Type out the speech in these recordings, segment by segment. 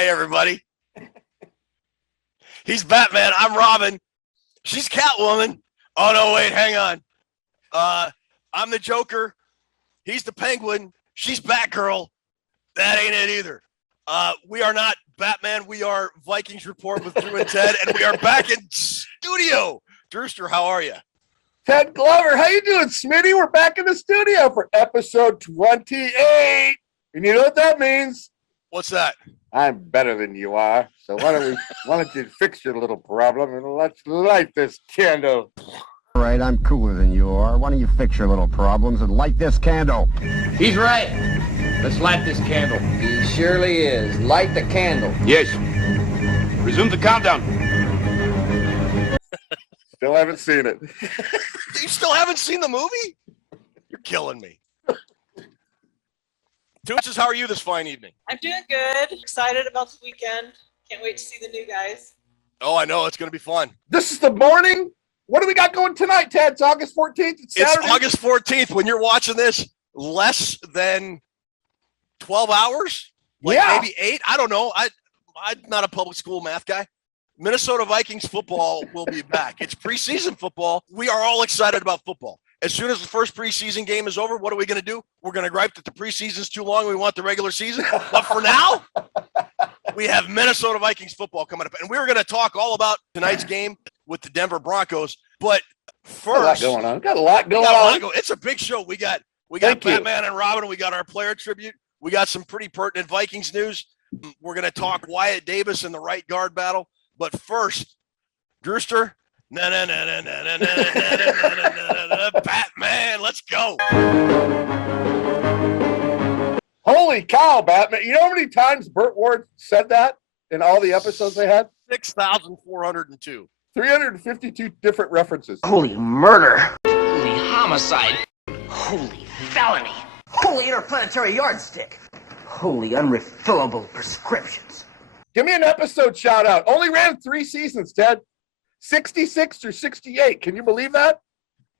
Hey, everybody. He's Batman. I'm Robin. She's Catwoman. Oh, no, wait, hang on. I'm the Joker. He's the Penguin. She's Batgirl. That ain't it either. We are not Batman. We are Vikings Report with Drew and Ted, and we are back in studio. Drewster, how are you? Ted Glover, how you doing, Smitty? We're back in the studio for episode 28. And you know what that means? What's that? I'm better than you are. So why don't you fix your little problem and let's light this candle. All right, I'm cooler than you are. Why don't you fix your little problems and light this candle? He's right. Let's light this candle. He surely is. Light the candle. Yes. Resume the countdown. Still haven't seen it. You still haven't seen the movie? You're killing me. Toonses, how are you this fine evening? I'm doing good. Excited about the weekend. Can't wait to see the new guys. Oh, I know. It's going to be fun. This is the morning. What do we got going tonight, Ted? It's August 14th. It's Saturday. It's August 14th. When you're watching this, less than 12 hours? Maybe 8? I don't know. I'm not a public school math guy. Minnesota Vikings football will be back. It's preseason football. We are all excited about football. As soon as the first preseason game is over, what are we going to do? We're going to gripe that the preseason's too long. We want the regular season. But for now, we have Minnesota Vikings football coming up. And we're going to talk all about tonight's game with the Denver Broncos. But first, got a lot going on. It's a big show. We got Batman and Robin. We got our player tribute. We got some pretty pertinent Vikings news. We're going to talk Wyatt Davis and the right guard battle. But first, Drewster, Batman, let's go. Holy cow, Batman. You know how many times Burt Ward said that in all the episodes they had? 6,402. 352 different references. Holy murder. Holy homicide. Holy felony. Holy interplanetary yardstick. Holy unrefillable prescriptions. Give me an episode shout out. Only ran 3 seasons, Ted. 66 through 68. Can you believe that?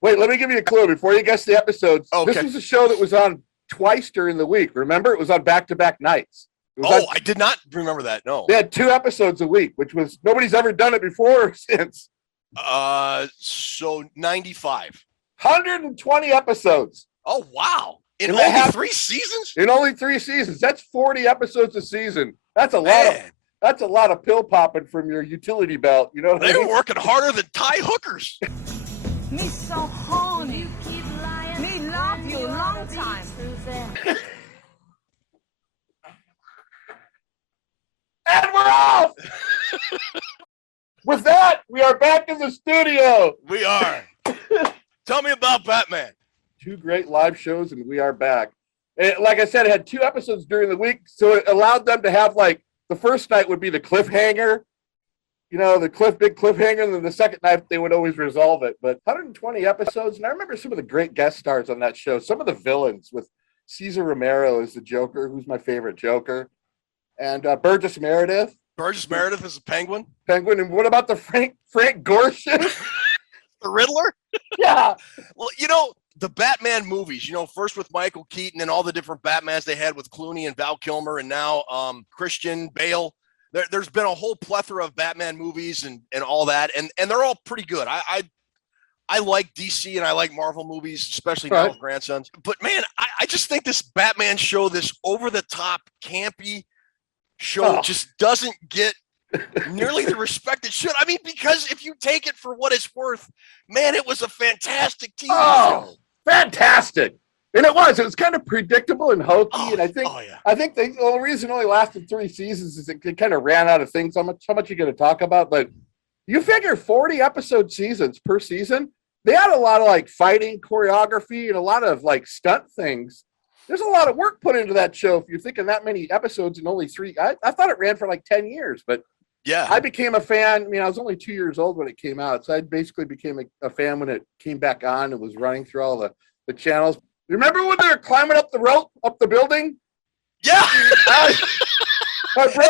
Wait, let me give you a clue before you guess the episodes. Okay. This was a show that was on twice during the week. Remember? It was on back-to-back nights. I did not remember that. No. They had 2 episodes a week, which was nobody's ever done it before or since. So 95. 120 episodes. Oh, wow. In And only 3 seasons? In only 3 seasons. That's 40 episodes a season. That's a lot. Man. That's a lot of pill popping from your utility belt. You know what I They mean? were working harder than Thai hookers. Me so horny. Me love you long time. And we're off! With that, we are back in the studio. We are. Tell me about Batman. 2 great live shows, and we are back. And like I said, it had 2 episodes during the week, so it allowed them to have, like, the first night would be the cliffhanger, you know, the big cliffhanger, and then the second night they would always resolve it. But 120 episodes, and I remember some of the great guest stars on that show. Some of the villains with Cesar Romero as the Joker, who's my favorite Joker, and Burgess Meredith. Burgess Meredith is a penguin. Penguin, and what about the Frank Gorshin? The Riddler? Yeah. Well, you know, the Batman movies, you know, first with Michael Keaton and all the different Batmans they had with Clooney and Val Kilmer, and now Christian Bale. There's been a whole plethora of Batman movies and all that, and they're all pretty good. I like DC and I like Marvel movies, especially now with grandsons. But man, I just think this Batman show, this over-the-top, campy show, just doesn't get nearly the respect it should. I mean, because if you take it for what it's worth, man, it was a fantastic TV show. Fantastic. And it was kind of predictable and hokey. And I think the only reason it only lasted 3 seasons is it kind of ran out of things. How much you going to talk about? But you figure 40 episode seasons per season, they had a lot of like fighting choreography and a lot of like stunt things. There's a lot of work put into that show. If you're thinking that many episodes and only 3, I thought it ran for like 10 years, but yeah, I became a fan. I mean, I was only 2 years old when it came out. So I basically became a fan when it came back on and was running through all the channels. Remember when they were climbing up the rope, up the building? Yeah.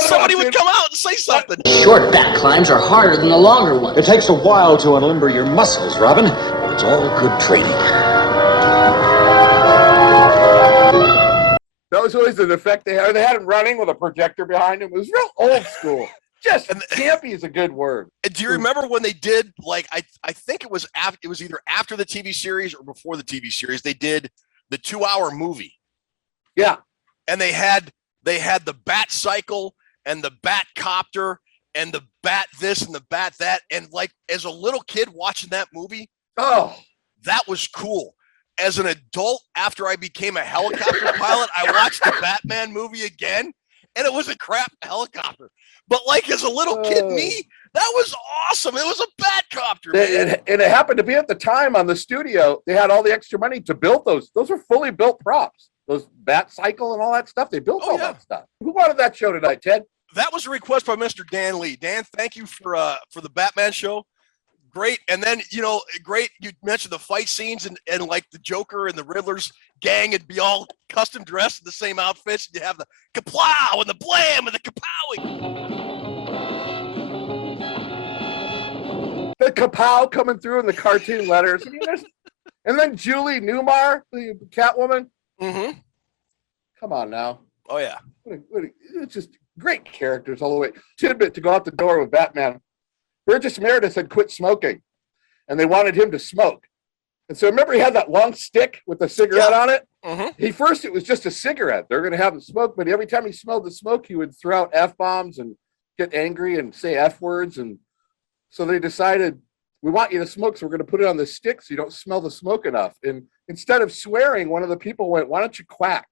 Somebody would come out and say something. Short back climbs are harder than the longer ones. It takes a while to unlimber your muscles, Robin. It's all good training. was always an effect they had. They had him running with a projector behind him. It was real old school. Just campy is a good word. Do you remember when they did, like, I think it was either after the TV series or before the TV series, they did the 2-hour movie. Yeah. And they had the bat cycle and the bat copter and the bat this and the bat that. And like, as a little kid watching that movie, oh, that was cool. As an adult, after I became a helicopter pilot, I watched the Batman movie again, and it was a crap helicopter. But like, as a little kid, me, that was awesome. It was a Batcopter, man. And it happened to be at the time on the studio. They had all the extra money to build those. Those were fully built props. Those bat cycle and all that stuff. They built all that stuff. Who wanted that show tonight, Ted? That was a request by Mr. Dan Lee. Dan, thank you for the Batman show. Great. And then, great. You mentioned the fight scenes and like the Joker and the Riddler's gang would be all custom dressed in the same outfits. You have the kaplow and the blam and the kapowing. The kapow coming through in the cartoon letters. I mean, and then Julie Newmar, the Catwoman. Mm-hmm. Come on now. Oh, yeah. It's just great characters all the way. Tidbit to go out the door with Batman. Burgess Meredith had quit smoking, and they wanted him to smoke. And so remember, he had that long stick with a cigarette on it? Mm-hmm. It was just a cigarette. They're going to have him smoke, but every time he smelled the smoke, he would throw out F-bombs and get angry and say F words. And so they decided, we want you to smoke, so we're going to put it on the stick so you don't smell the smoke enough. And instead of swearing, one of the people went, why don't you quack?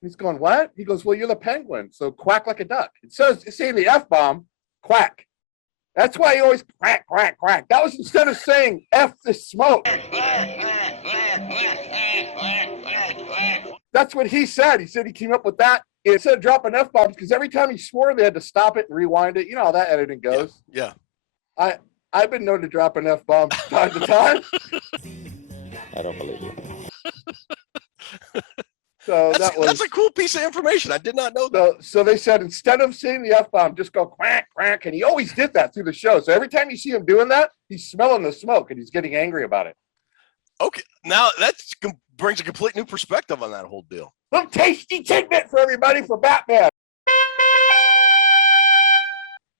He's going, what? He goes, well, you're the Penguin, so quack like a duck. It's saying the F-bomb, quack. That's why he always quack, quack, quack. That was instead of saying F the smoke. That's what he said. He said he came up with that instead of dropping F-bombs, because every time he swore, they had to stop it and rewind it. You know how that editing goes. Yeah. I've been known to drop an F-bomb time to time. I don't believe you. So that's a cool piece of information. I did not know that. So they said, instead of saying the F-bomb, just go quack, quack. And he always did that through the show. So every time you see him doing that, he's smelling the smoke and he's getting angry about it. Okay. Now that brings a complete new perspective on that whole deal. Little tasty tidbit for everybody for Batman.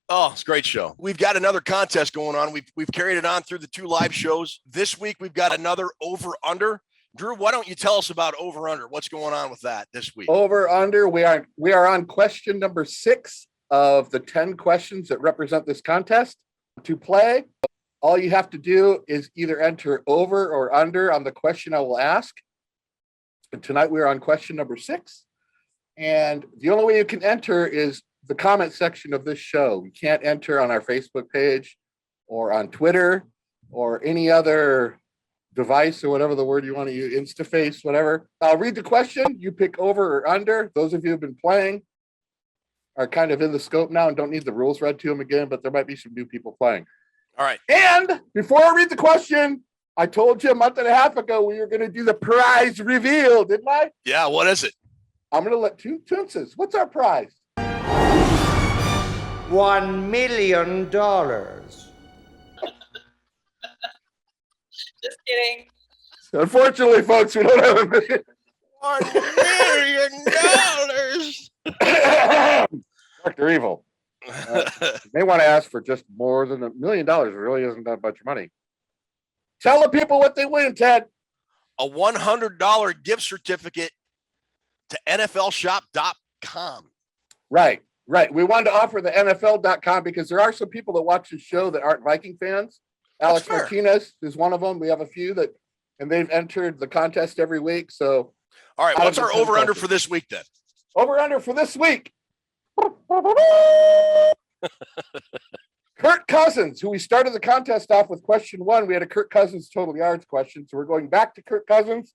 Oh, it's a great show. We've got another contest going on. We've carried it on through the 2 live shows. This week, we've got another over-under. Drew, why don't you tell us about over-under? What's going on with that this week? Over-under, we are on question number 6 of the 10 questions that represent this contest. To play, all you have to do is either enter over or under on the question I will ask. And tonight we're on question number 6. And the only way you can enter is the comment section of this show. You can't enter on our Facebook page or on Twitter or any other device or whatever the word you want to use, Instaface, whatever. I'll read the question. You pick over or under. Those of you who've been playing are kind of in the scope now and don't need the rules read to them again, but there might be some new people playing. All right. And before I read the question, I told you a month and a half ago we were going to do the prize reveal, didn't I? Yeah, what is it? I'm going to let Toonses. What's our prize? $1 million. Just kidding. Unfortunately, folks, we don't have $1 million. $1 million. Dr. Evil. They want to ask for just more than $1 million. It really isn't that much money. Tell the people what they win, Ted. A $100 gift certificate to NFLshop.com. Right. We wanted to offer the NFL.com because there are some people that watch the show that aren't Viking fans. Alex Martinez is one of them. We have a few and they've entered the contest every week. So, all right, what's our over-under for this week then? Over-under for this week. Kirk Cousins, who we started the contest off with question 1. We had a Kirk Cousins total yards question. So we're going back to Kirk Cousins.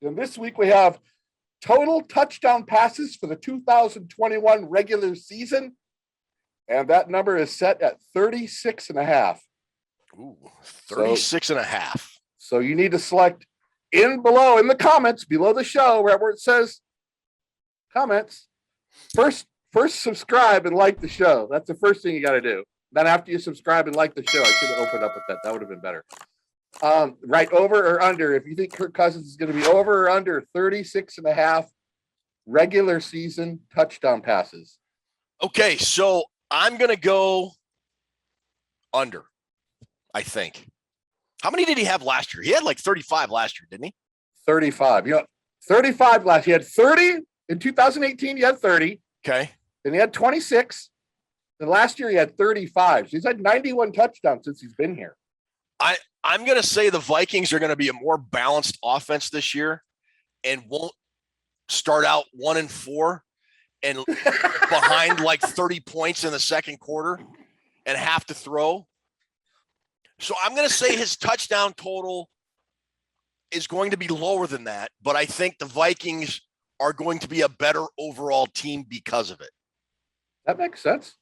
And this week we have total touchdown passes for the 2021 regular season. And that number is set at 36.5. Ooh, 36.5. So you need to select in the comments below the show, right where it says comments. First subscribe and like the show. That's the first thing you got to do. Then after you subscribe and like the show, I should have opened up with that. That would have been better. Right over or under. If you think Kirk Cousins is going to be over or under 36.5, regular season touchdown passes. Okay, so I'm going to go under, I think. How many did he have last year? He had like 35 last year, didn't he? 35. 35 last. He had 30 in 2018. He had 30. Okay. Then he had 26. And last year he had 35. So he's had 91 touchdowns since he's been here. I'm going to say the Vikings are going to be a more balanced offense this year and won't start out 1-4 and behind like 30 points in the second quarter and have to throw. So I'm going to say his touchdown total is going to be lower than that, but I think the Vikings are going to be a better overall team because of it. That makes sense.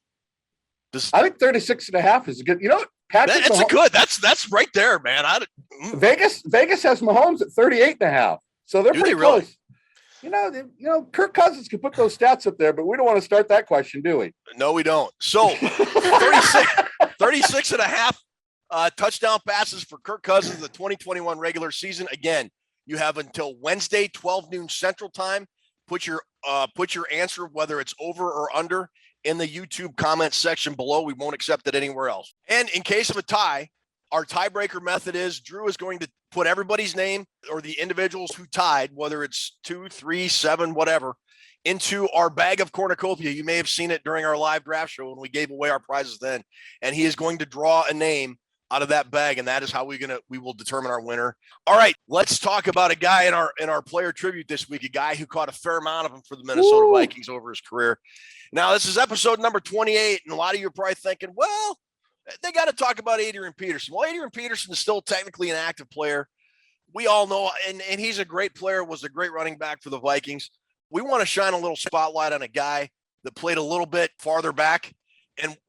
I think 36.5 is a good, Patrick. That's good. That's right there, man. Vegas has Mahomes at 38.5. So they're pretty close. Really? Kirk Cousins can put those stats up there, but we don't want to start that question, do we? No, we don't. So 36 and a half touchdown passes for Kirk Cousins in the 2021 regular season. Again, you have until Wednesday, 12 noon Central Time. Put your answer, whether it's over or under, in the YouTube comment section below. We won't accept it anywhere else. And in case of a tie, our tiebreaker method is Drew is going to put everybody's name or the individuals who tied, whether it's 2, 3, 7, whatever, into our bag of cornucopia. You may have seen it during our live draft show when we gave away our prizes then. And he is going to draw a name out of that bag, and that is how we will determine our winner. All right, let's talk about a guy in our player tribute this week, a guy who caught a fair amount of them for the Minnesota Vikings over his career. Now, this is episode number 28, and a lot of you are probably thinking, well, they got to talk about Adrian Peterson. Well, Adrian Peterson is still technically an active player. We all know, and he's a great player, was a great running back for the Vikings. We want to shine a little spotlight on a guy that played a little bit farther back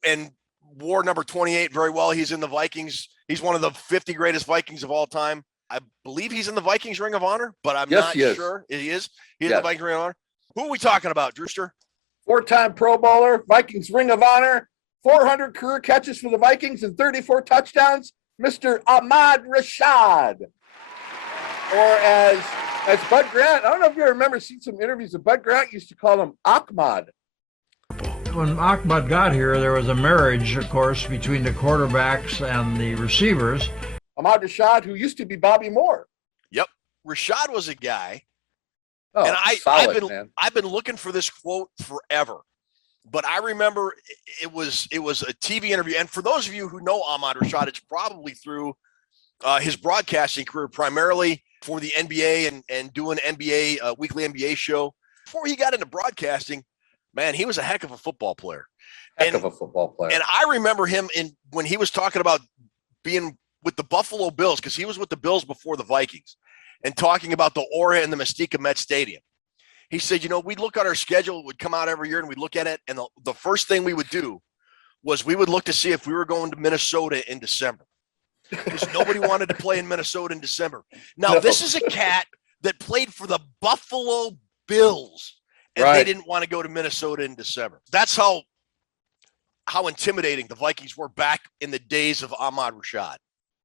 and wore number 28 very well. He's in the Vikings. He's one of the 50 greatest Vikings of all time. I believe he's in the Vikings Ring of Honor, but I'm not sure. He is. He's in the Vikings Ring of Honor. Who are we talking about, Drewster? 4-time Pro Bowler, Vikings Ring of Honor, 400 career catches for the Vikings and 34 touchdowns, Mr. Ahmad Rashad. Or as Bud Grant, I don't know if you remember seeing some interviews of Bud Grant used to call him Ahmad. When Ahmad got here, there was a marriage, of course, between the quarterbacks and the receivers. Ahmad Rashad, who used to be Bobby Moore. Yep. Rashad was a guy. Oh, and solid, I've been looking for this quote forever. But I remember it was a TV interview. And for those of you who know Ahmad Rashad, it's probably through his broadcasting career, primarily for the NBA and doing NBA, weekly NBA show. Before he got into broadcasting, man, he was a heck of a football player. And I remember him when he was talking about being with the Buffalo Bills, because he was with the Bills before the Vikings, and talking about the aura and the mystique of Met Stadium. He said, we'd look at our schedule, it would come out every year, and we'd look at it, and the first thing we would do was we would look to see if we were going to Minnesota in December, because nobody wanted to play in Minnesota in December. Now, this is a cat that played for the Buffalo Bills, and they didn't want to go to Minnesota in December. That's how intimidating the Vikings were back in the days of Ahmad Rashad.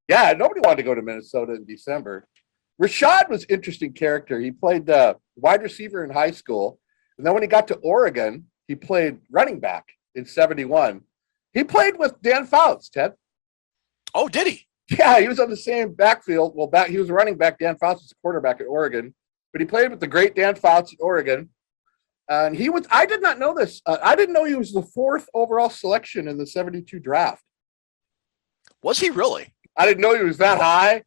Yeah, nobody wanted to go to Minnesota in December. Rashad was an interesting character. He played wide receiver in high school. And then when he got to Oregon, he played running back in 71. He played with Dan Fouts, Ted. Oh, did he? Yeah, he was on the same backfield. Well, he was a running back. Dan Fouts was a quarterback at Oregon. But he played with the great Dan Fouts at Oregon. And I did not know this. I didn't know he was the 4th overall selection in the 72 draft. Was he really? I didn't know he was that high.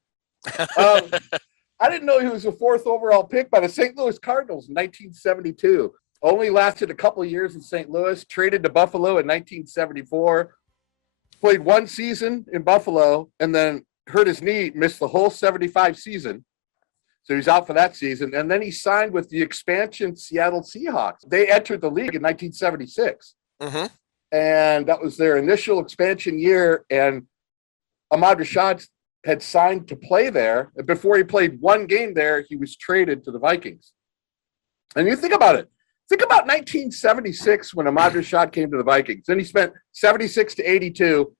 I didn't know he was the 4th overall pick by the St. Louis Cardinals in 1972. Only lasted a couple of years in St. Louis, traded to Buffalo in 1974, played 1 season in Buffalo, and then hurt his knee, missed the whole 75 season. So he's out for that season. And then he signed with the expansion Seattle Seahawks. They entered the league in 1976. Mm-hmm. And that was their initial expansion year. And Ahmad Rashad had signed to play there. Before he played 1 game there, he was traded to the Vikings. And you think about it. Think about 1976 when Ahmad Rashad came to the Vikings. Then he spent 76 to 82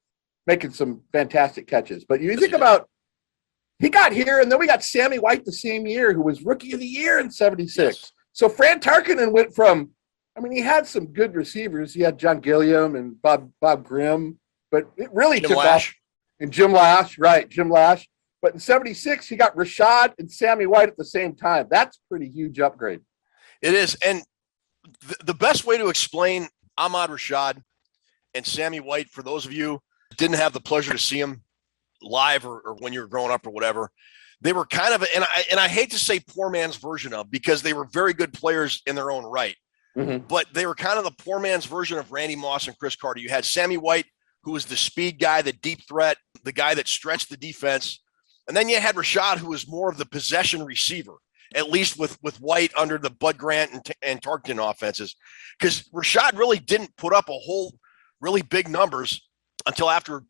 making some fantastic catches. But you think about, he got here, and then we got Sammy White the same year, who was Rookie of the Year in 76. Yes. So Fran Tarkenton went from, I mean, he had some good receivers. He had John Gilliam and Bob Grimm, but it really took off. And Jim Lash, right, Jim Lash. But in 76, he got Rashad and Sammy White at the same time. That's a pretty huge upgrade. It is. And the best way to explain Ahmad Rashad and Sammy White, for those of you who didn't have the pleasure to see them live or when you were growing up or whatever, they were kind of, and I hate to say poor man's version of, because they were very good players in their own right, but they were kind of the poor man's version of Randy Moss and Chris Carter. You had Sammy White, who was the speed guy, the deep threat, the guy that stretched the defense. And then you had Rashad, who was more of the possession receiver, at least with White under the Bud Grant and Tarkenton offenses, because Rashad really didn't put up a whole really big numbers until after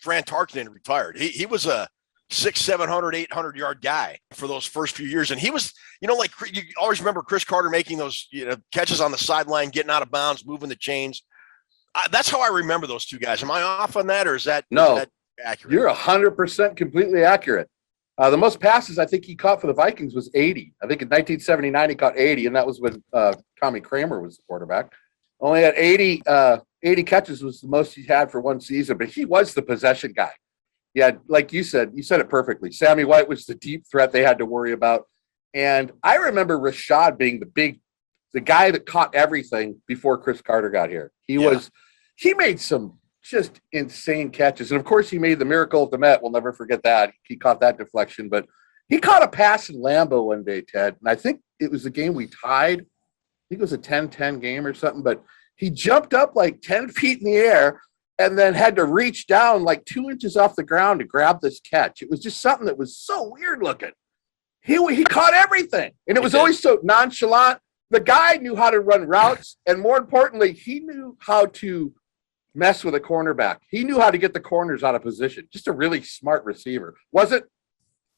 Fran Tarkenton retired. He was a 600, 700, 800 yard guy for those first few years. And he was, you know, like you always remember Chris Carter making those, you know, catches on the sideline, getting out of bounds, moving the chains. That's how I remember those two guys. Am I off on that, or is that accurate? You're 100% completely accurate. The most passes I think he caught for the Vikings was 80. I think in 1979 he caught 80, and that was when Tommy Kramer was the quarterback. Only had 80 catches was the most he had for one season, but he was the possession guy. Yeah, like you said it perfectly. Sammy White was the deep threat they had to worry about. And I remember Rashad being the guy that caught everything before Chris Carter got here. He made some just insane catches. And of course he made the miracle at the Met. We'll never forget that. He caught that deflection, but he caught a pass in Lambeau one day, Ted. And I think it was the game we tied. I think it was a 10-10 game or something, but he jumped up like 10 feet in the air and then had to reach down like 2 inches off the ground to grab this catch. It was just something that was so weird looking. He caught everything. And it was always so nonchalant. The guy knew how to run routes. And more importantly, he knew how to mess with a cornerback. He knew how to get the corners out of position. Just a really smart receiver. Wasn't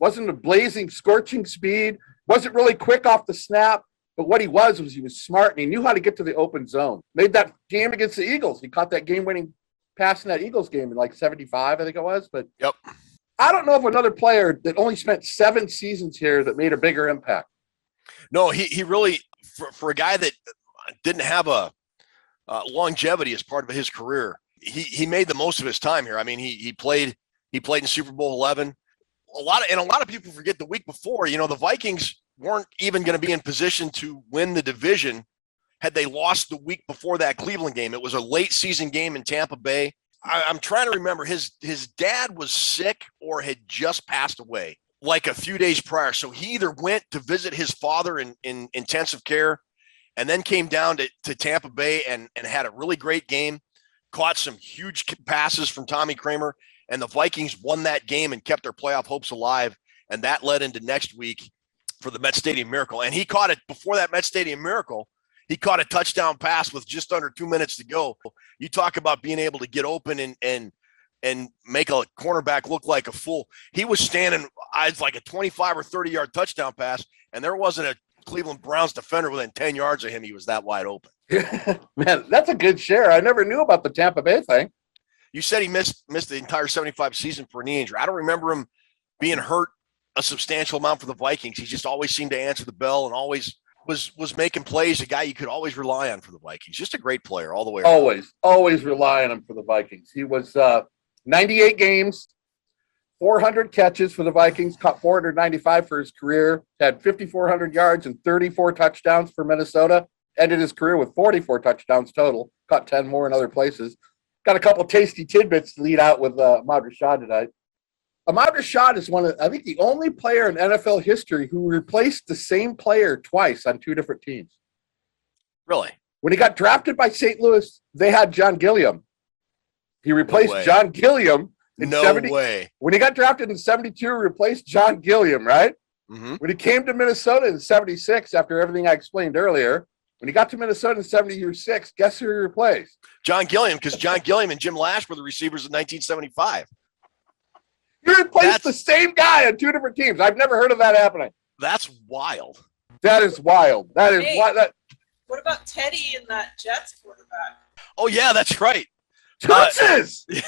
a blazing, scorching speed. Wasn't really quick off the snap. But what he was he was smart, and he knew how to get to the open zone. Made that game against the Eagles. He caught that game-winning pass in that Eagles game in like 75, I think it was. But yep. I don't know of another player that only spent 7 seasons here that made a bigger impact. No, he really, for a guy that didn't have a longevity as part of his career, he made the most of his time here. I mean, he played in Super Bowl 11. A lot of people forget the week before, you know, the Vikings weren't even going to be in position to win the division had they lost the week before that Cleveland game. It was a late season game in Tampa Bay. I'm trying to remember, his dad was sick or had just passed away like a few days prior. So he either went to visit his father in intensive care and then came down to Tampa Bay and had a really great game, caught some huge passes from Tommy Kramer, and the Vikings won that game and kept their playoff hopes alive. And that led into next week for the Met Stadium Miracle. And he caught it before that Met Stadium Miracle. He caught a touchdown pass with just under 2 minutes to go. You talk about being able to get open and make a cornerback look like a fool. He was standing like a 25 or 30 yard touchdown pass, and there wasn't a Cleveland Browns defender within 10 yards of him. He was that wide open. Man, that's a good share. I never knew about the Tampa Bay thing. You said he missed the entire 75 season for a knee injury. I don't remember him being hurt a substantial amount for the Vikings. He just always seemed to answer the bell and always was making plays, a guy you could always rely on for the Vikings. Just a great player all the way around. Always rely on him for the Vikings. He was 98 games, 400 catches for the Vikings, caught 495 for his career, had 5,400 yards and 34 touchdowns for Minnesota, ended his career with 44 touchdowns total, caught 10 more in other places. Got a couple tasty tidbits to lead out with Ahmad Rashad tonight. Ahmad Rashad is I think the only player in NFL history who replaced the same player twice on 2 different teams. Really? When he got drafted by St. Louis, they had John Gilliam. He replaced John Gilliam in 70. Way. When he got drafted in 72, he replaced John Gilliam, right? Mm-hmm. When he came to Minnesota in 76, after everything I explained earlier, when he got to Minnesota in 76, guess who he replaced? John Gilliam, because John Gilliam and Jim Lash were the receivers in 1975. He replaced the same guy on 2 different teams. I've never heard of that happening. That's wild. That is wild. That is wild. What about Teddy and that Jets quarterback? Oh, yeah, that's right. Tootses! Yeah.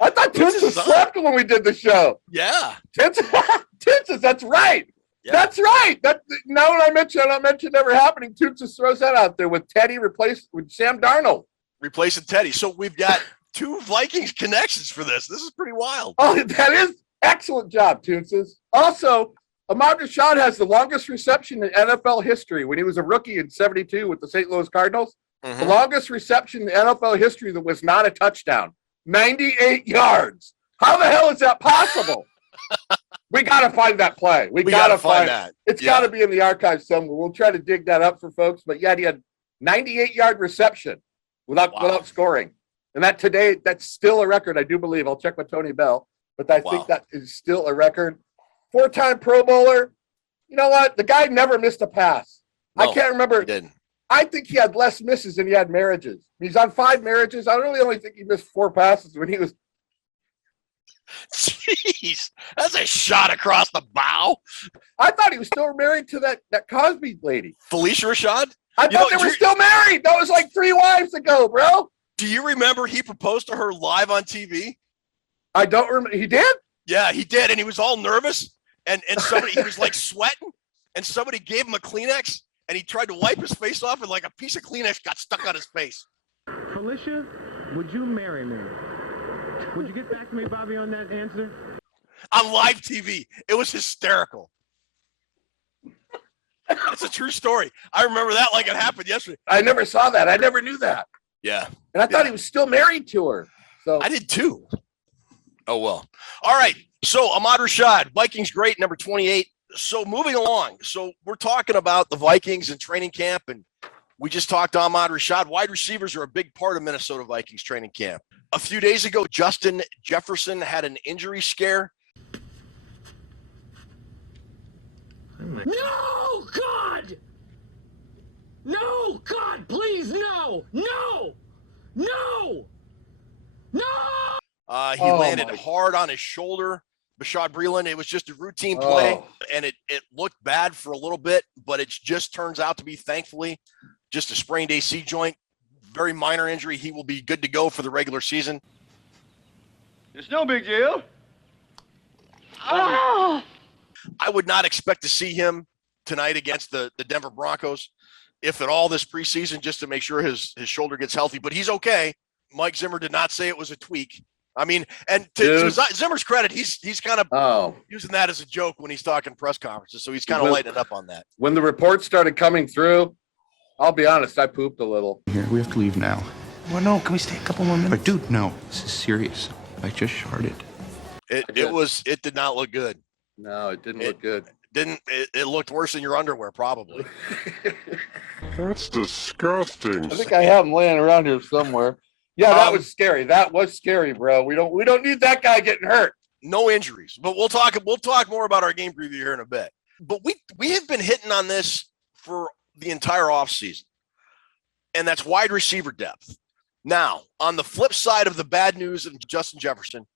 I thought Tootses slept when we did the show. Yeah. Tootses, that's right. Yeah. That's right. Now when I don't mention never happening. Toots just throws that out there with Teddy replaced with Sam Darnold. Replacing Teddy. So we've got 2 Vikings connections for this. This is pretty wild. Oh, that is excellent job, Toots. Also, Ahmad Rashad has the longest reception in NFL history when he was a rookie in 72 with the St. Louis Cardinals. Mm-hmm. The longest reception in NFL history that was not a touchdown. 98 yards. How the hell is that possible? We got to find that play. We got to find that. It's got to be in the archives somewhere. We'll try to dig that up for folks. But yeah, he had 98-yard reception without scoring. And that's still a record, I do believe. I'll check with Tony Bell. But I think that is still a record. 4-time Pro Bowler. You know what? The guy never missed a pass. No, I can't remember. He didn't. I think he had less misses than he had marriages. He's on 5 marriages. I really only think he missed 4 passes when he was. Jeez, that's a shot across the bow. I thought he was still married to that Cosby lady. Felicia Rashad? I thought they were still married. That was like 3 wives ago, bro. Do you remember he proposed to her live on TV? I don't remember. He did? Yeah, he did. And he was all nervous. And somebody, he was like sweating. And somebody gave him a Kleenex. And he tried to wipe his face off. And like a piece of Kleenex got stuck on his face. Felicia, would you marry me? Would you get back to me, Bobby, on that answer? On live TV. It was hysterical. It's a true story. I remember that like it happened yesterday. I never saw that. I never knew that. Yeah. And I thought he was still married to her. So I did too. Oh, well. All right. So Ahmad Rashad, Vikings great, number 28. So moving along. So we're talking about the Vikings and training camp, and we just talked to Ahmad Rashad. Wide receivers are a big part of Minnesota Vikings training camp. A few days ago, Justin Jefferson had an injury scare. No, God! No, God, please, no! No! No! No! He landed hard on his shoulder. Bashad Breeland, it was just a routine play, and it looked bad for a little bit, but it just turns out to be, thankfully, just a sprained AC joint. Very minor injury. He will be good to go for the regular season. It's no big deal. I would not expect to see him tonight against the Denver Broncos, if at all, this preseason, just to make sure his shoulder gets healthy. But he's okay. Mike Zimmer did not say it was a tweak. I mean, and to Zimmer's credit, he's kind of using that as a joke when he's talking press conferences. So he's kind of lightening up on that. When the reports started coming through, I'll be honest, I pooped a little. Here, we have to leave now. Well, no, can we stay a couple more minutes? But dude, no, this is serious. I just sharted. It did not look good. No, it didn't look good. It looked worse than your underwear, probably. That's disgusting. I think I have him laying around here somewhere. Yeah, that was scary. That was scary, bro. We don't need that guy getting hurt. No injuries, but we'll talk more about our game preview here in a bit. But we have been hitting on this for the entire offseason, and that's wide receiver depth. Now, on the flip side of the bad news of Justin Jefferson,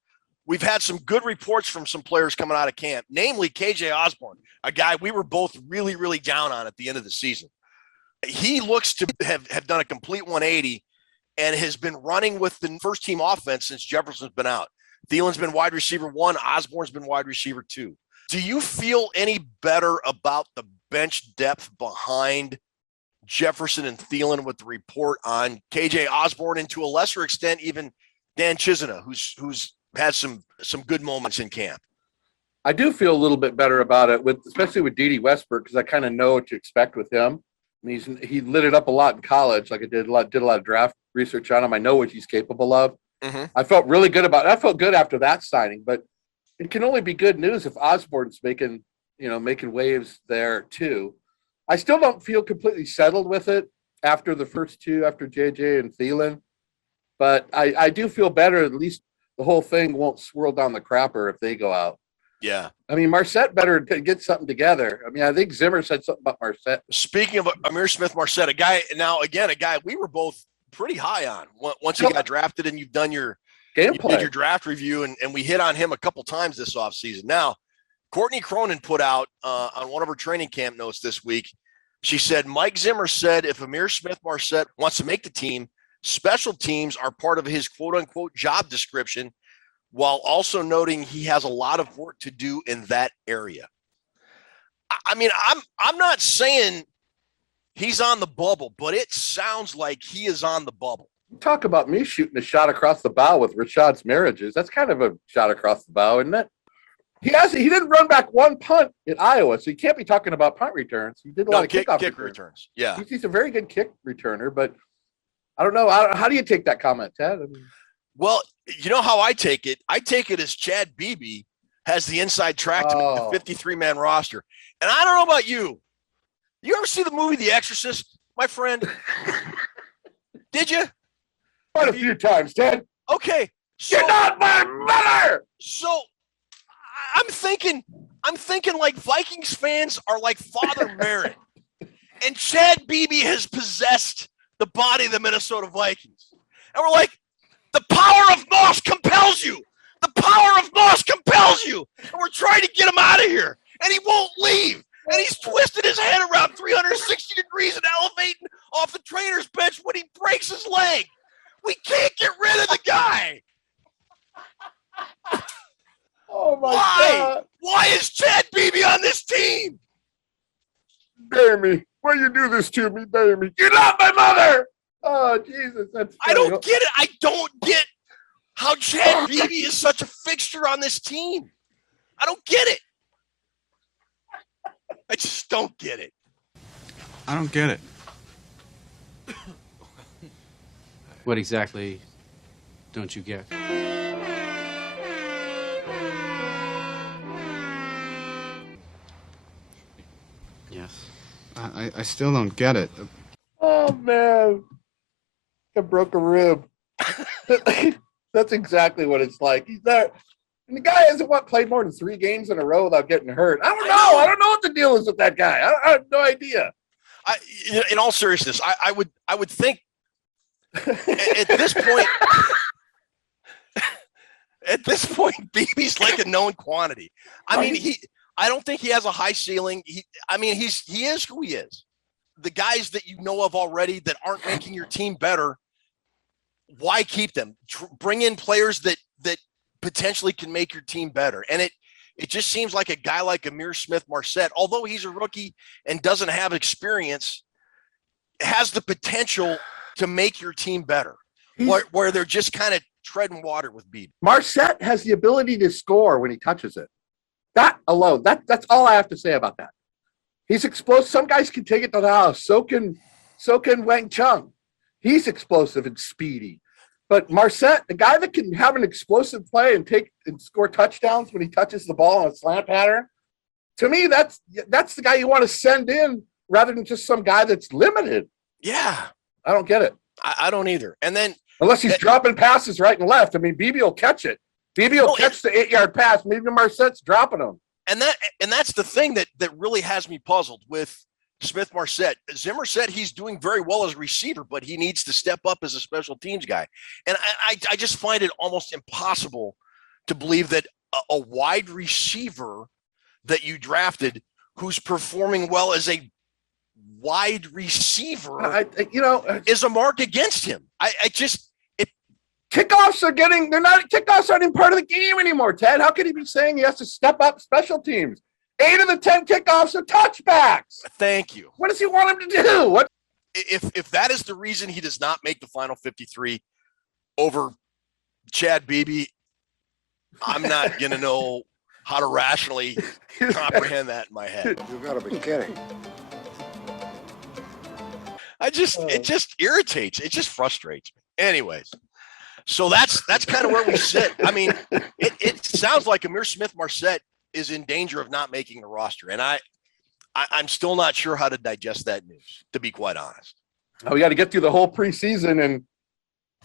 we've had some good reports from some players coming out of camp, namely KJ Osborne, a guy we were both really, really down on at the end of the season. He looks to have done a complete 180 and has been running with the first team offense since Jefferson's been out. Thielen's been wide receiver 1, Osborne's been wide receiver 2. Do you feel any better about the bench depth behind Jefferson and Thielen with the report on KJ Osborne, and to a lesser extent even Dan Chisena, who's had some good moments in camp? I do feel a little bit better about it, especially with Dede Westbrook, because I kind of know what to expect with him. And he lit it up a lot in college. Like I did a lot of draft research on him. I know what he's capable of. Mm-hmm. I felt really good about it. I felt good after that signing, but it can only be good news if Osborne's making waves there too. I still don't feel completely settled with it after the first two, after JJ and Thielen, but I do feel better. At least the whole thing won't swirl down the crapper if they go out. Yeah. I mean, Marset better get something together. I mean, I think Zimmer said something about Marset. Speaking of Amir Smith-Marset, a guy we were both pretty high on once he got drafted, and you've done your did your draft review, and we hit on him a couple times this offseason. Now, Courtney Cronin put out on one of her training camp notes this week, she said, Mike Zimmer said if Amir Smith-Marset wants to make the team, special teams are part of his quote-unquote job description, while also noting he has a lot of work to do in that area. I mean, I'm not saying he's on the bubble, but it sounds like he is on the bubble. Talk about me shooting a shot across the bow with Rashad's marriages. That's kind of a shot across the bow, isn't it? He didn't run back one punt in Iowa, so you can't be talking about punt returns. He did a lot of kick returns. Yeah, he's a very good kick returner, but I don't know. How do you take that comment, Ted? I mean, well, you know how I take it. I take it as Chad Beebe has the inside track to make the 53-man roster. And I don't know about you. You ever see the movie The Exorcist, my friend? Did you? Quite a few times, Ted. Okay. So, you're not my mother. So I'm thinking like Vikings fans are like Father Merritt. And Chad Beebe has possessed the body of the Minnesota Vikings. And we're like, the power of Moss compels you. The power of Moss compels you. And we're trying to get him out of here. And he won't leave. And he's twisted his head around 360 degrees and elevating off the trainer's bench when he breaks his leg. We can't get rid of the guy. Oh my God. Why is Chad Beebe on this team? Damn why you do this to me, damn you're not my mother. Oh Jesus, that's I don't get it. I don't get how Chad Beebe is such a fixture on this team. I don't get it. I just don't get it. I don't get it. What exactly don't you get? Yes. I still don't get it. Oh man, I broke a rib. That's exactly what it's like. He's there, and the guy hasn't played more than 3 games in a row without getting hurt. I don't know. I don't know what the deal is with that guy. I have no idea. In all seriousness, I would think at this point. At this point, Beebe's like a known quantity. I mean, I don't think he has a high ceiling. He is who he is. The guys that you know of already that aren't making your team better, why keep them? Bring in players that potentially can make your team better. And it just seems like a guy like Amir Smith-Marset, although he's a rookie and doesn't have experience, has the potential to make your team better. Where they're just kind of treading water with Beebe. Marset has the ability to score when he touches it. That alone, that's all I have to say about that. He's explosive. Some guys can take it to the house. So can Wang Chung. He's explosive and speedy. But Marset, the guy that can have an explosive play and score touchdowns when he touches the ball on a slant pattern, to me, that's the guy you want to send in rather than just some guy that's limited. Yeah. I don't get it. I don't either. And then unless he's dropping passes right and left. I mean, Beebe will catch it. Beebe will catch the 8-yard pass. Maybe Marset's dropping them. And that's the thing that really has me puzzled with Smith-Marset. Zimmer said he's doing very well as a receiver, but he needs to step up as a special teams guy. And I just find it almost impossible to believe that a wide receiver that you drafted who's performing well as a wide receiver is a mark against him. Kickoffs aren't even part of the game anymore, Ted. How could he be saying he has to step up special teams? 8 of the 10 kickoffs are touchbacks. Thank you. What does he want him to do? What if that is the reason he does not make the final 53 over Chad Beebe? I'm not gonna know how to rationally comprehend that in my head. You gotta be kidding. It just irritates. It just frustrates me. Anyways, so that's kind of where we sit. I mean, it sounds like Amir Smith-Marset is in danger of not making the roster, and I'm still not sure how to digest that news, to be quite honest. We got to get through the whole preseason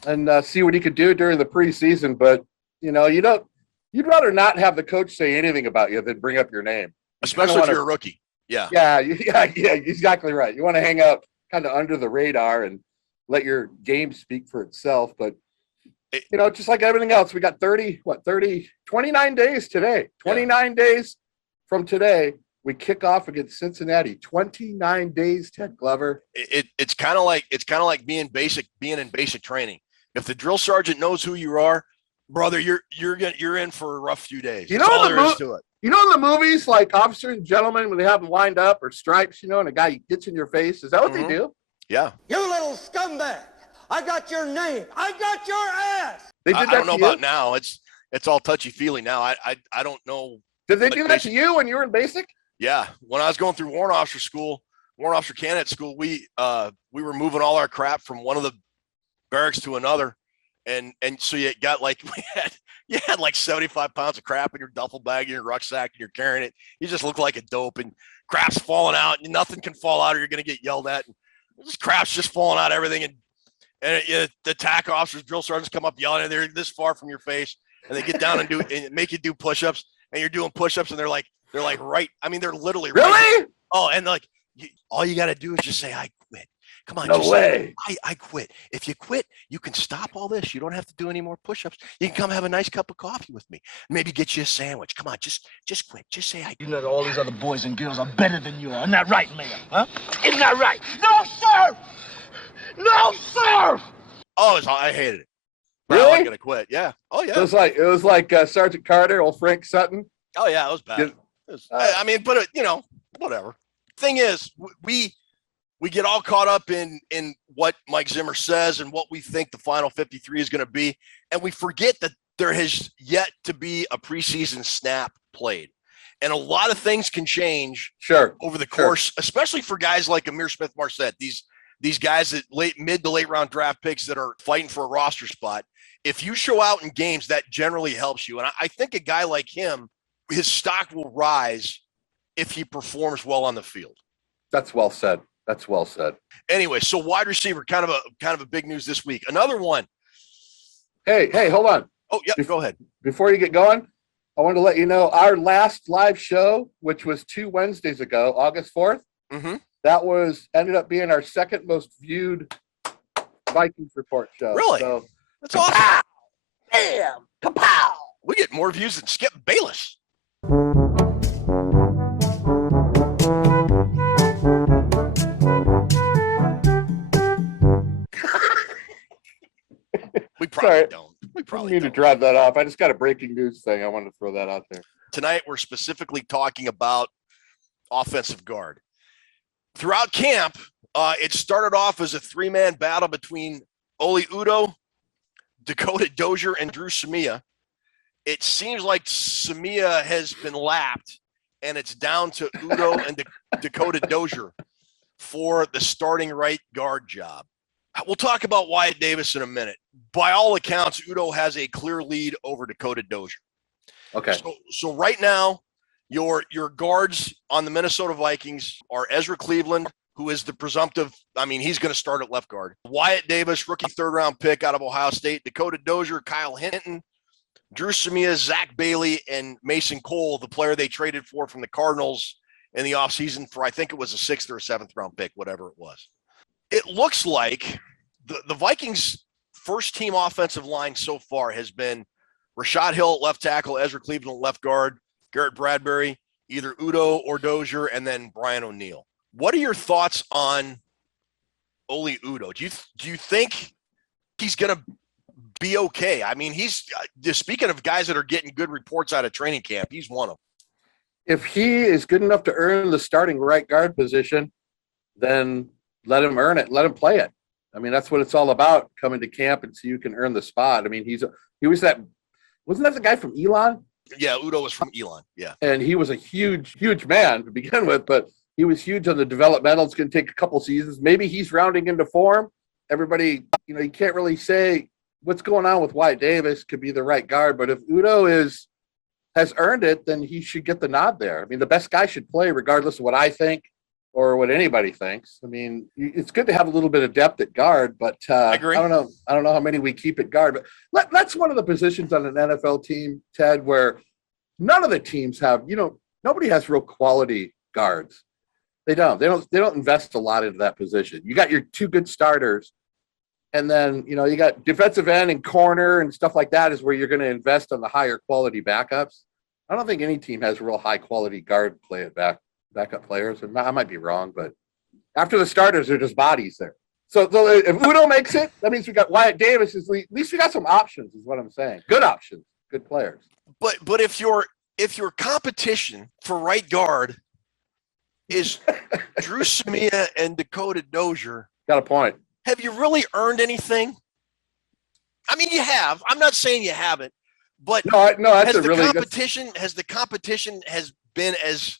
and see what he could do during the preseason. But you'd rather not have the coach say anything about you than bring up your name, especially if you're a rookie. Yeah, exactly right. You want to hang out kind of under the radar and let your game speak for itself. But just like everything else, we got 29 days today. 29 days from today, we kick off against Cincinnati. 29 days, Ted Glover. It's kind of like being in basic training. If the drill sergeant knows who you are, Brother, you're in for a rough few days. You That's know all the there is to it. You know in the movies like Officer and Gentleman when they have them lined up or Stripes, and a guy gets in your face. Is that what they do? Yeah. You little scumbag! I got your name. I got your ass. They did that I don't know to you? about now. It's all touchy feely now. I don't know. Did they do that to you when you were in basic? Yeah. When I was going through warrant officer candidate school, we were moving all our crap from one of the barracks to another. And so you got like, you had like 75 pounds of crap in your duffel bag, in your rucksack, and you're carrying it. You just look like a dope, and crap's falling out, and nothing can fall out or you're going to get yelled at. And this crap's just falling out, everything. And the TAC officers, drill sergeants come up yelling, and they're this far from your face, and they get down and make you do push-ups, and you're doing push-ups, and they're like right. I mean, they're literally really. Right. Oh, and like all you got to do is just say, I quit. Come on. No just way. Say, I quit. If you quit, you can stop all this. You don't have to do any more push-ups. You can come have a nice cup of coffee with me. Maybe get you a sandwich. Come on, just quit. Just say I quit. You know that all these other boys and girls are better than you are. Isn't that right, Mayor? Huh? Isn't that right? No, sir! No, sir! Oh, I hated it. Really? I wasn't gonna quit. Yeah. Oh yeah. It was like Sergeant Carter, old Frank Sutton. Oh yeah, it was bad. I mean, but whatever. Thing is, we get all caught up in what Mike Zimmer says and what we think the final 53 is going to be, and we forget that there has yet to be a preseason snap played, and a lot of things can change. Over the course, especially for guys like Amir Smith-Marset, these guys that mid to late round draft picks that are fighting for a roster spot. If you show out in games, that generally helps you, and I think a guy like him, his stock will rise if he performs well on the field. That's well said. That's well said. Anyway, so wide receiver, kind of a big news this week. Another one. Hey, hold on. Oh yeah, go ahead. Before you get going, I wanted to let you know our last live show, which was 2 Wednesdays ago, August 4th. Mm-hmm. That ended up being our second most viewed Vikings report show. Really? So, that's awesome. Bam! Kapow! We get more views than Skip Bayless. We probably don't. We probably need to drive that off. I just got a breaking news thing. I wanted to throw that out there. Tonight, we're specifically talking about offensive guard. Throughout camp, it started off as a 3-man battle between Oli Udoh, Dakota Dozier, and Drew Samia. It seems like Samia has been lapped, and it's down to Udoh and Dakota Dozier for the starting right guard job. We'll talk about Wyatt Davis in a minute. By all accounts, Udoh has a clear lead over Dakota Dozier. Okay. So right now, your guards on the Minnesota Vikings are Ezra Cleveland, who is the presumptive. I mean, he's going to start at left guard. Wyatt Davis, rookie 3rd-round pick out of Ohio State. Dakota Dozier, Kyle Hinton, Drew Samia, Zach Bailey, and Mason Cole, the player they traded for from the Cardinals in the offseason for, I think it was a 6th or a 7th-round pick, whatever it was. It looks like the Vikings' first-team offensive line so far has been Rashad Hill at left tackle, Ezra Cleveland at left guard, Garrett Bradbury, either Udoh or Dozier, and then Brian O'Neill. What are your thoughts on Oli Udoh? Do you think he's going to be okay? I mean, he's speaking of guys that are getting good reports out of training camp, he's one of them. If he is good enough to earn the starting right guard position, then let him earn it. Let him play it. I mean, that's what it's all about, coming to camp and so you can earn the spot. I mean, wasn't that the guy from Elon? Yeah, Udoh was from Elon. Yeah. And he was a huge man to begin with, but he was huge on the developmental. It's going to take a couple seasons. Maybe he's rounding into form. Everybody, you can't really say what's going on with Wyatt Davis. Could be the right guard, but if Udoh has earned it, then he should get the nod there. I mean, the best guy should play regardless of what I think or what anybody thinks. I mean, it's good to have a little bit of depth at guard, but I agree. I don't know how many we keep at guard, but that's one of the positions on an NFL team, Ted, where none of the teams have, nobody has real quality guards. They don't invest a lot into that position. You got your 2 good starters, and then, you got defensive end and corner and stuff like that is where you're going to invest on the higher quality backups. I don't think any team has real high quality guard play at backup players. And I might be wrong, but after the starters, they're just bodies there. So if Udo makes it, that means we got Wyatt Davis. At least we got some options, is what I'm saying. Good options, good players. But if your competition for right guard is Drew Samia and Dakota Dozier, got a point. Have you really earned anything? I mean, you have. I'm not saying you haven't, but no, that's has the competition has been as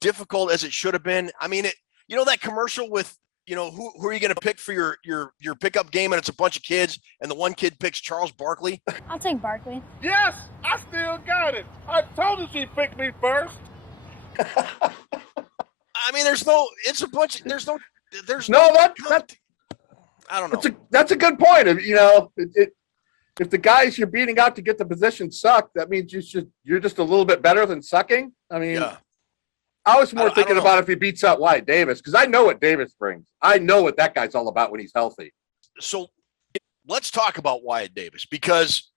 difficult as it should have been? I mean, that commercial with, who are you going to pick for your pickup game, and it's a bunch of kids, and the one kid picks Charles Barkley. I'll take Barkley. Yes, I still got it. I told her she picked me first. I mean, there's no. I don't know. That's a good point. If the guys you're beating out to get the position suck, that means you're just a little bit better than sucking. I mean, yeah. I was more thinking about if he beats out Wyatt Davis, because I know what Davis brings. I know what that guy's all about when he's healthy. So let's talk about Wyatt Davis, because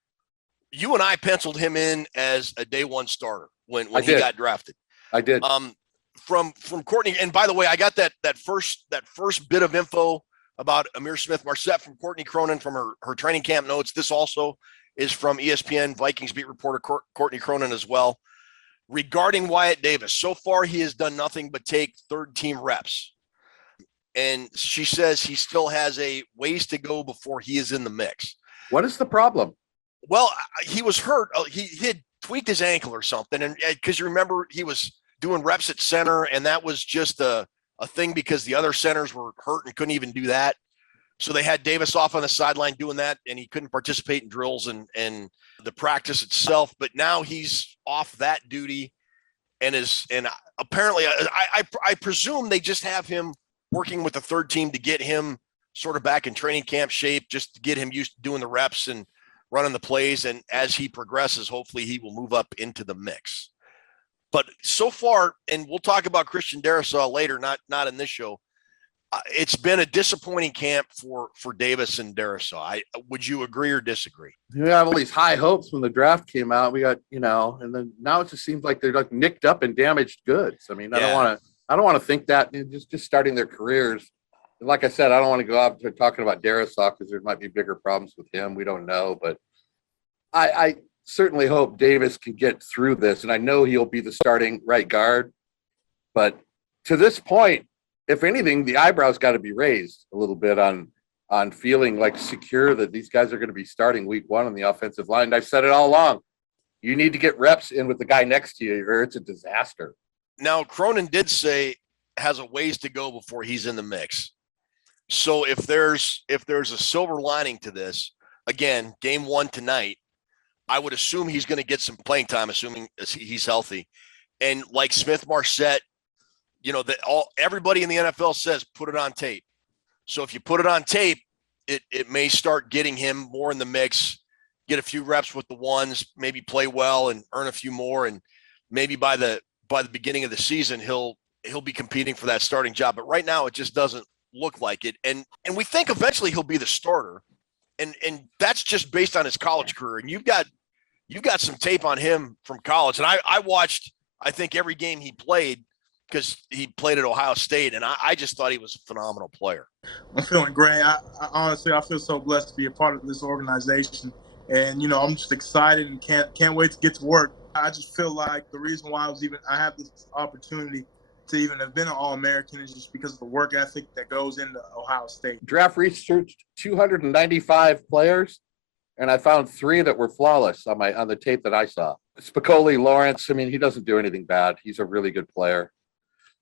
you and I penciled him in as a day one starter when he got drafted. I did. From Courtney, and by the way, I got that first bit of info about Amir Smith-Marset from Courtney Cronin from her training camp notes. This also is from ESPN Vikings beat reporter Courtney Cronin as well. Regarding Wyatt Davis, so far he has done nothing but take third team reps. And she says he still has a ways to go before he is in the mix. What is the problem? Well, he was hurt. He had tweaked his ankle or something. And because you remember, he was doing reps at center, and that was just a thing because the other centers were hurt and couldn't even do that. So they had Davis off on the sideline doing that, and he couldn't participate in drills and the practice itself. But now he's off that duty and apparently I presume they just have him working with the third team to get him sort of back in training camp shape, just to get him used to doing the reps and running the plays. And as he progresses, hopefully he will move up into the mix. But so far, and we'll talk about Christian Darrisaw later, not in this show, it's been a disappointing camp for Davis and Darrisaw. Would you agree or disagree? We have all these high hopes when the draft came out. We got, and then now it just seems like they're like nicked up and damaged goods. I mean, I don't want to think that just starting their careers. And like I said, I don't want to go out to talking about Darrisaw because there might be bigger problems with him. We don't know, but I certainly hope Davis can get through this, and I know he'll be the starting right guard. But to this point, if anything, the eyebrows got to be raised a little bit on feeling like secure that these guys are going to be starting week one on the offensive line. And I've said it all along. You need to get reps in with the guy next to you, or it's a disaster. Now, Cronin did say has a ways to go before he's in the mix. So if there's a silver lining to this, again, game one tonight, I would assume he's going to get some playing time, assuming he's healthy. And like Smith-Marset, everybody in the NFL says put it on tape. So if you put it on tape, it may start getting him more in the mix, get a few reps with the ones, maybe play well and earn a few more, and maybe by the beginning of the season he'll be competing for that starting job. But right now it just doesn't look like it. And we think eventually he'll be the starter. And that's just based on his college career. And you've got some tape on him from college. And I watched, I think, every game he played because he played at Ohio State. And I just thought he was a phenomenal player. I'm feeling great. I honestly feel so blessed to be a part of this organization. And, I'm just excited and can't wait to get to work. I just feel like the reason why I have this opportunity to even have been an All-American is just because of the work ethic that goes into Ohio State. Draft researched 295 players, and I found 3 that were flawless on the tape that I saw. Spicoli, Lawrence, I mean, he doesn't do anything bad. He's a really good player.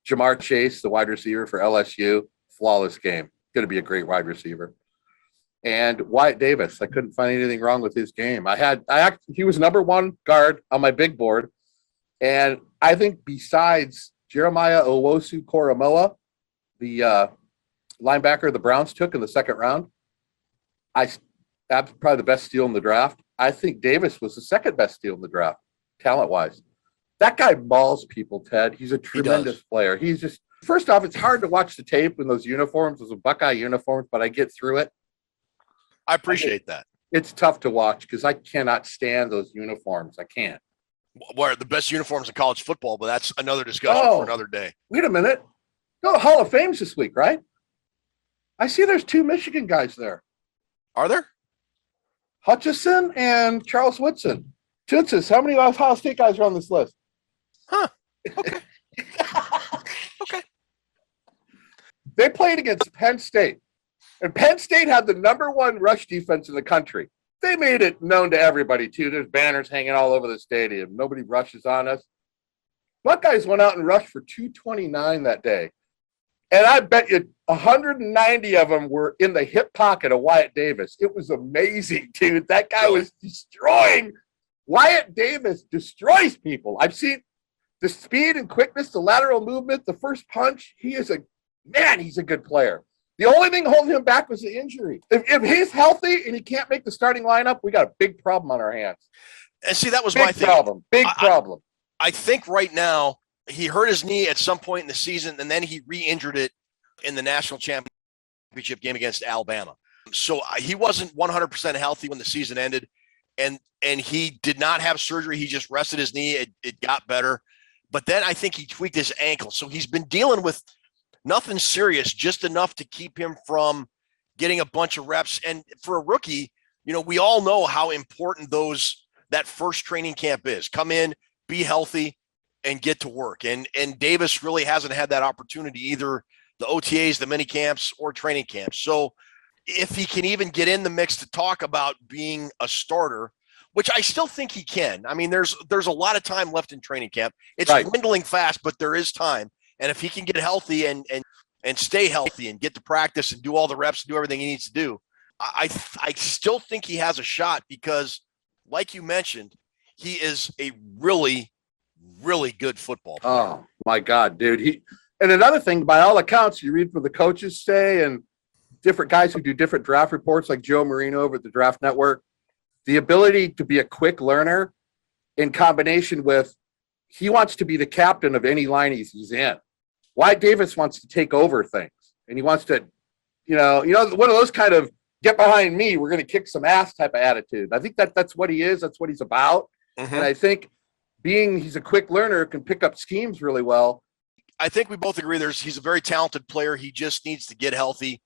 Jamar Chase, the wide receiver for LSU, flawless game. Going to be a great wide receiver. And Wyatt Davis, I couldn't find anything wrong with his game. He was number 1 guard on my big board, and I think besides Jeremiah Owusu-Koramoah, the linebacker the Browns took in the second round, that's probably the best steal in the draft. I think Davis was the second best steal in the draft, talent-wise. That guy mauls people, Ted. He's a tremendous player. He's just, first off, it's hard to watch the tape in those uniforms, those Buckeye uniforms, but I get through it. I appreciate that. It's tough to watch because I cannot stand those uniforms. I can't. Well, the best uniforms in college football, but that's another discussion for another day. Wait a minute. No, Hall of Fame's this week, right? I see there's 2 Michigan guys there. Are there? Hutchison and Charles Woodson. Toonses, how many Ohio State guys are on this list? Huh. Okay. Okay. They played against Penn State, and Penn State had the #1 rush defense in the country. They made it known to everybody, too. There's banners hanging all over the stadium. Nobody rushes on us. Buckeyes went out and rushed for 229 that day. And I bet you 190 of them were in the hip pocket of Wyatt Davis. It was amazing, dude. That guy was destroying. Wyatt Davis destroys people. I've seen the speed and quickness, the lateral movement, the first punch. He's a good player. The only thing holding him back was the injury. If he's healthy and he can't make the starting lineup, we got a big problem on our hands. And see, that was my thing. Big problem. I think right now he hurt his knee at some point in the season, and then he re-injured it in the national championship game against Alabama. So he wasn't 100% healthy when the season ended, and he did not have surgery. He just rested his knee. It got better. But then I think he tweaked his ankle. So he's been dealing with nothing serious, just enough to keep him from getting a bunch of reps. And for a rookie, we all know how important that first training camp is. Come in, be healthy, and get to work. And Davis really hasn't had that opportunity, either the OTAs, the mini camps, or training camps. So if he can even get in the mix to talk about being a starter, which I still think he can. I mean, there's a lot of time left in training camp. It's dwindling fast, but there is time. And if he can get healthy and stay healthy and get to practice and do all the reps and do everything he needs to do, I still think he has a shot because, like you mentioned, he is a really, really good football player. Oh, my God, dude. And another thing, by all accounts, you read what the coaches say and different guys who do different draft reports, like Joe Marino over at the Draft Network, the ability to be a quick learner in combination with he wants to be the captain of any line he's in. Wyatt Davis wants to take over things, and he wants to, one of those kind of get behind me, we're going to kick some ass type of attitude. I think that's what he is. That's what he's about. Mm-hmm. And I think he's a quick learner, can pick up schemes really well. I think we both agree he's a very talented player. He just needs to get healthy,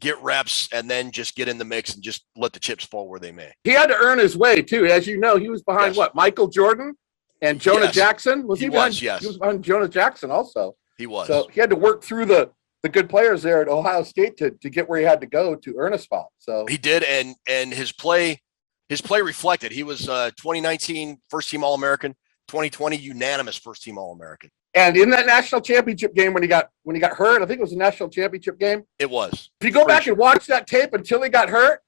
get reps, and then just get in the mix and just let the chips fall where they may. He had to earn his way too. As you know, he was behind Michael Jordan and Jonah Jackson. He was behind Jonah Jackson also. He was. So he had to work through the good players there at Ohio State to get where he had to go to earn a spot. So he did, and his play reflected. He was 2019 first team All-American, 2020 unanimous first team All-American. And in that national championship game when he got hurt, I think it was a national championship game. It was. If you go back and watch that tape until he got hurt,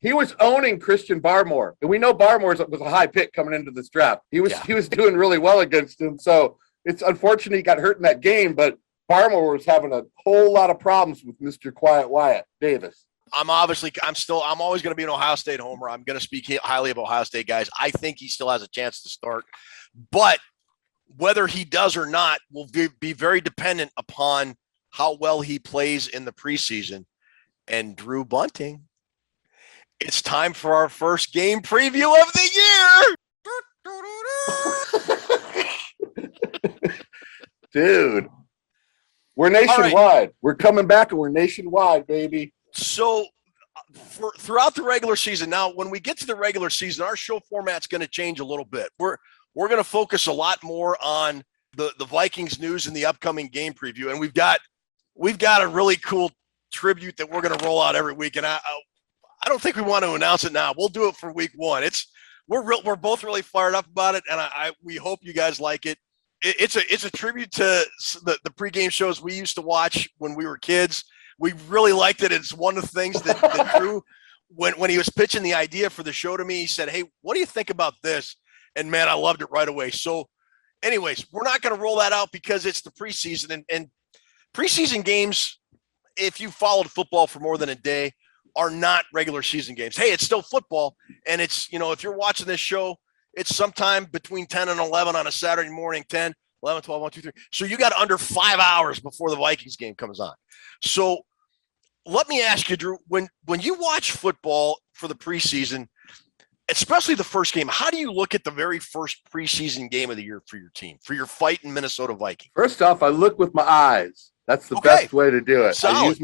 he was owning Christian Barmore. And we know Barmore was a high pick coming into this draft. He was doing really well against him. So it's unfortunate he got hurt in that game, but Barmore was having a whole lot of problems with Mr. Quiet Wyatt Davis. I'm always going to be an Ohio State homer. I'm going to speak highly of Ohio State guys. I think he still has a chance to start, but whether he does or not will be very dependent upon how well he plays in the preseason. And Drew Bunting, it's time for our first game preview of the year. Dude, we're nationwide. Right. We're coming back and we're nationwide, baby. So throughout the regular season, now when we get to the regular season, our show format's going to change a little bit. We're going to focus a lot more on the Vikings news and the upcoming game preview. And we've got a really cool tribute that we're going to roll out every week. And I don't think we want to announce it now. We'll do it for week one. We're both really fired up about it. And we hope you guys like it. It's a tribute to the pregame shows we used to watch when we were kids. We really liked it. It's one of the things that Drew, when he was pitching the idea for the show to me, he said, "Hey, what do you think about this?" And man, I loved it right away. So anyways, we're not going to roll that out because it's the preseason, and preseason games, if you followed football for more than a day, are not regular season games. Hey, it's still football. And it's, if you're watching this show, it's sometime between 10 and 11 on a Saturday morning, 10, 11, 12, 1, 2, 3. So you got under 5 hours before the Vikings game comes on. So let me ask you, Drew, when you watch football for the preseason, especially the first game, how do you look at the very first preseason game of the year for your team, for your fighting Minnesota Vikings? First off, I look with my eyes. That's the best way to do it. Solid.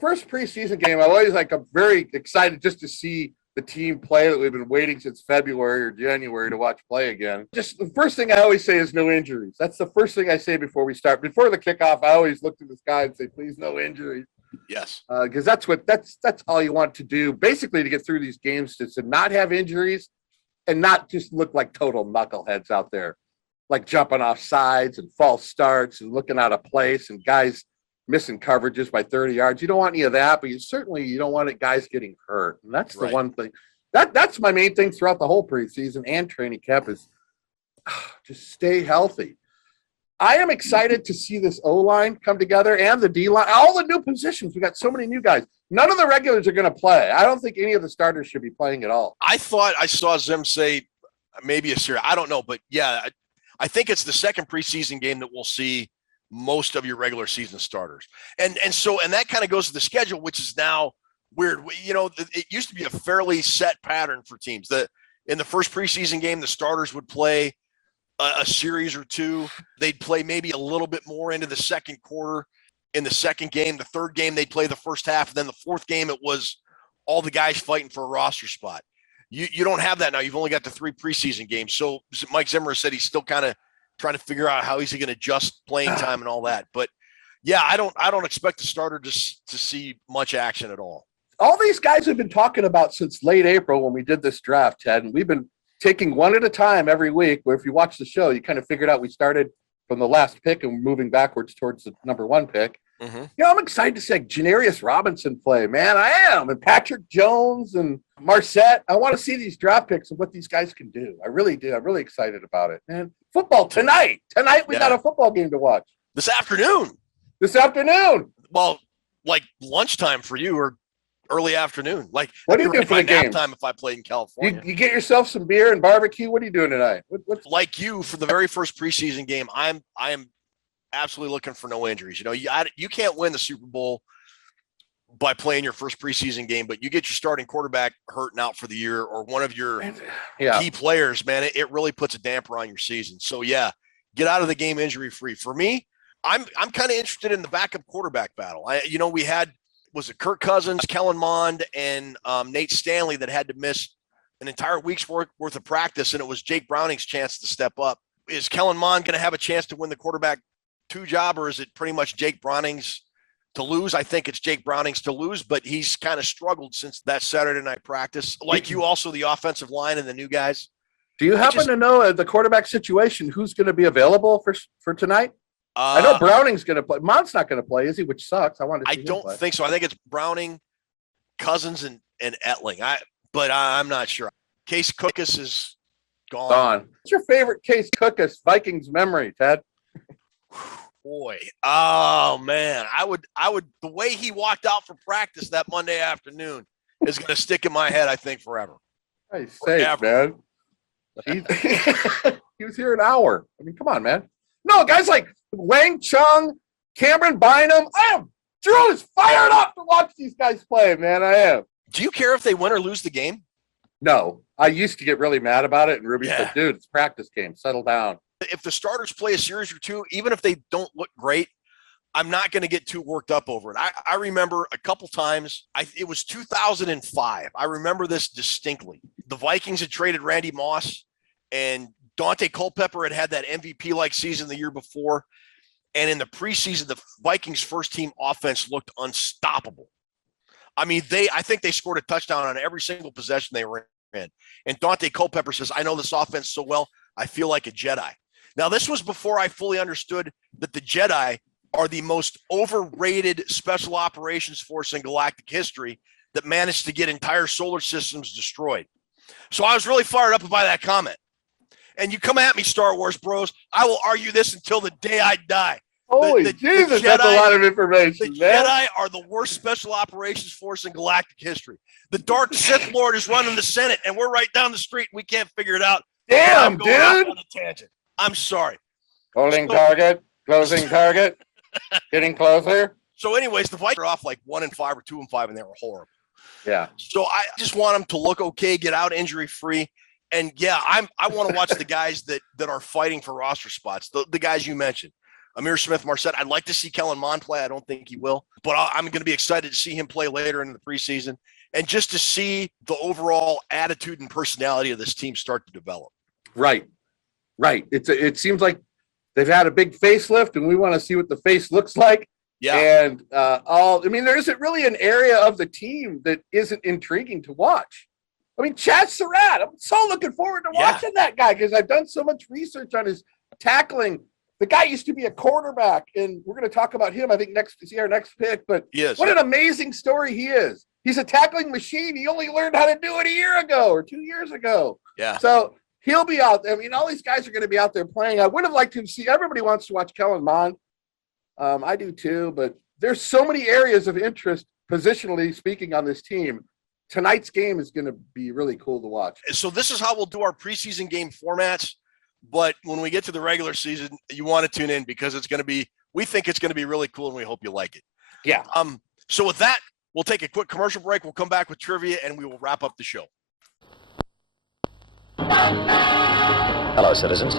First preseason game, I'm very excited just to see the team play that we've been waiting since February or January to watch play again. Just the first thing I always say is no injuries. That's the first thing I say before we start. Before the kickoff, I always look to the sky and say, please, no injuries. Yes. Because that's all you want to do, basically, to get through these games, is to not have injuries and not just look like total knuckleheads out there, like jumping off sides and false starts and looking out of place and guys missing coverages by 30 yards. You don't want any of that, but you don't want guys getting hurt. And that's the one thing. That's my main thing throughout the whole preseason and training camp is just stay healthy. I am excited to see this O-line come together and the D-line, all the new positions. We got so many new guys. None of the regulars are going to play. I don't think any of the starters should be playing at all. I thought I saw Zim say maybe a series. I don't know, but yeah, I think it's the second preseason game that we'll see most of your regular season starters. And that kind of goes to the schedule, which is now weird. It used to be a fairly set pattern for teams that in the first preseason game, the starters would play a series or two. They'd play maybe a little bit more into the second quarter. In the second game, the third game, they'd play the first half. And then the fourth game, it was all the guys fighting for a roster spot. You don't have that now. You've only got the 3 preseason games. So Mike Zimmer said he's still kind of trying to figure out how he's going to adjust playing time and all that. But yeah, I don't expect the starter to see much action at all. All these guys have been talking about since late April when we did this draft, Ted, and we've been taking one at a time every week, where if you watch the show, you kind of figured out we started from the last pick and we're moving backwards towards the number 1 pick. Mm-hmm. I'm excited to see Janarius Robinson play, man. I am. And Patrick Jones and Marset. I want to see these draft picks and what these guys can do. I really do. I'm really excited about it, man. Football tonight. Tonight we got a football game to watch. This afternoon. Well, like lunchtime for you or early afternoon. Like, what do you do for the game? Time if I played in California. You get yourself some beer and barbecue. What are you doing tonight? What's like you for the very first preseason game? I am absolutely looking for no injuries. You can't win the Super Bowl by playing your first preseason game, but you get your starting quarterback hurt and out for the year, or one of your key players, man, it really puts a damper on your season. So yeah, get out of the game injury free. For me, I'm kind of interested in the backup quarterback battle. We had, was it Kirk Cousins, Kellen Mond, and Nate Stanley that had to miss an entire week's worth of practice, and it was Jake Browning's chance to step up. Is Kellen Mond going to have a chance to win the quarterback 2 job, or is it pretty much Jake Browning's to lose? I think it's Jake Browning's to lose, but he's kind of struggled since that Saturday night practice. Like you, also the offensive line and the new guys. Do you happen to know the quarterback situation? Who's going to be available for tonight? I know Browning's going to play. Mond's not going to play, is he? Which sucks. I wanted to see him play. I don't think so. I think it's Browning, Cousins, and Etling. But I'm not sure. Case Cookus is gone. What's your favorite Case Cookus Vikings memory, Ted? Boy, oh man, I would. The way he walked out for practice that Monday afternoon is going to stick in my head, I think, forever. Nice save, man. He was here an hour. I mean, come on, man. No, guys like Wang Chung, Cameron Bynum. Drew is fired up to watch these guys play, man. I am. Do you care if they win or lose the game? No, I used to get really mad about it, and Ruby said, "Dude, it's practice game. Settle down." If the starters play a series or two, even if they don't look great, I'm not going to get too worked up over it. I remember a couple times, it was 2005. I remember this distinctly. The Vikings had traded Randy Moss, and Dante Culpepper had that MVP-like season the year before. And in the preseason, the Vikings first team offense looked unstoppable. I mean, I think they scored a touchdown on every single possession they were in. And Dante Culpepper says, "I know this offense so well, I feel like a Jedi." Now, this was before I fully understood that the Jedi are the most overrated special operations force in galactic history that managed to get entire solar systems destroyed. So I was really fired up by that comment. And you come at me, Star Wars bros, I will argue this until the day I die. Holy Jesus, that's a lot of information, the man. Jedi are the worst special operations force in galactic history. The Dark Sith Lord is running the Senate, and we're right down the street. We can't figure it out. Damn, dude. On a tangent. I'm sorry. Holding target, closing target, getting closer. So anyways, the Vikings are off like 1-5 or 2-5, and they were horrible. Yeah. So I just want them to look okay, get out injury free. And yeah, I want to watch the guys that are fighting for roster spots, the guys you mentioned. Amir Smith-Marset. I'd like to see Kellen Mond play. I don't think he will, but I'm going to be excited to see him play later in the preseason and just to see the overall attitude and personality of this team start to develop. Right. It seems like they've had a big facelift, and we want to see what the face looks like. Yeah. And there isn't really an area of the team that isn't intriguing to watch. I mean, Chad Surratt, I'm so looking forward to watching that guy because I've done so much research on his tackling. The guy used to be a quarterback, and we're going to talk about him, I think, next pick. But what an amazing story he is. He's a tackling machine. He only learned how to do it a year ago or 2 years ago. Yeah. So he'll be out there. I mean, all these guys are going to be out there playing. I would have liked to see, everybody wants to watch Kellen Mond. I do too, but there's so many areas of interest, positionally speaking, on this team. Tonight's game is going to be really cool to watch. So this is how we'll do our preseason game formats. But when we get to the regular season, you want to tune in because we think it's going to be really cool, and we hope you like it. Yeah. So with that, we'll take a quick commercial break. We'll come back with trivia, and we will wrap up the show. Hello, citizens.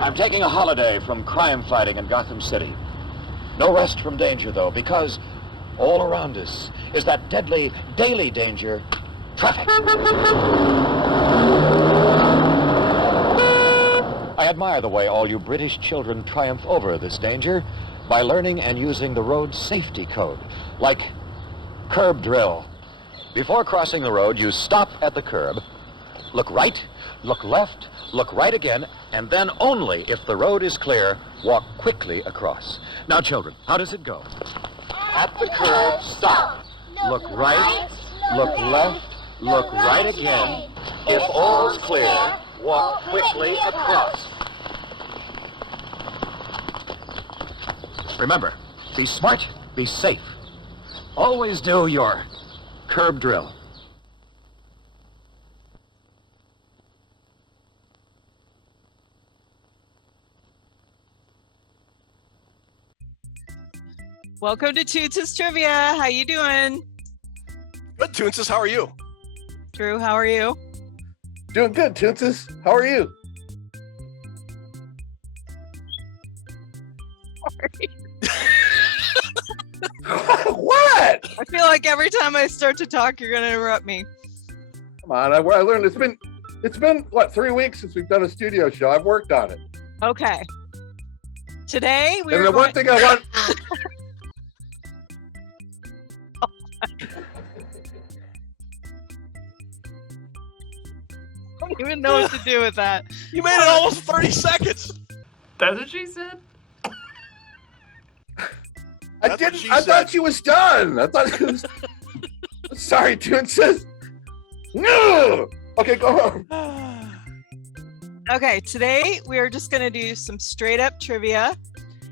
I'm taking a holiday from crime fighting in Gotham City. No rest from danger, though, because all around us is that deadly daily danger, traffic. I admire the way all you British children triumph over this danger by learning and using the road safety code, like curb drill. Before crossing the road, you stop at the curb, look right, look left, look right again, and then only if the road is clear, walk quickly across. Now, children, how does it go? At the curb, stop. Look right, look left, look right again. If all's clear, walk quickly across. Remember, be smart, be safe. Always do your curb drill. Welcome to Toots' Trivia. How you doing? Good, Toots. How are you? Drew, how are you? Doing good, Toots. How are you? Sorry. What? I feel like every time I start to talk, you're going to interrupt me. Come on, I learned it's been what, 3 weeks since we've done a studio show. I've worked on it. Okay. Today we and the one thing I want. I don't even know what to do with that. You made it almost 30 seconds. That's what she said. I thought she was done. I thought she was. Sorry, Toots. No. Okay, go on. Okay, today we are just going to do some straight up trivia.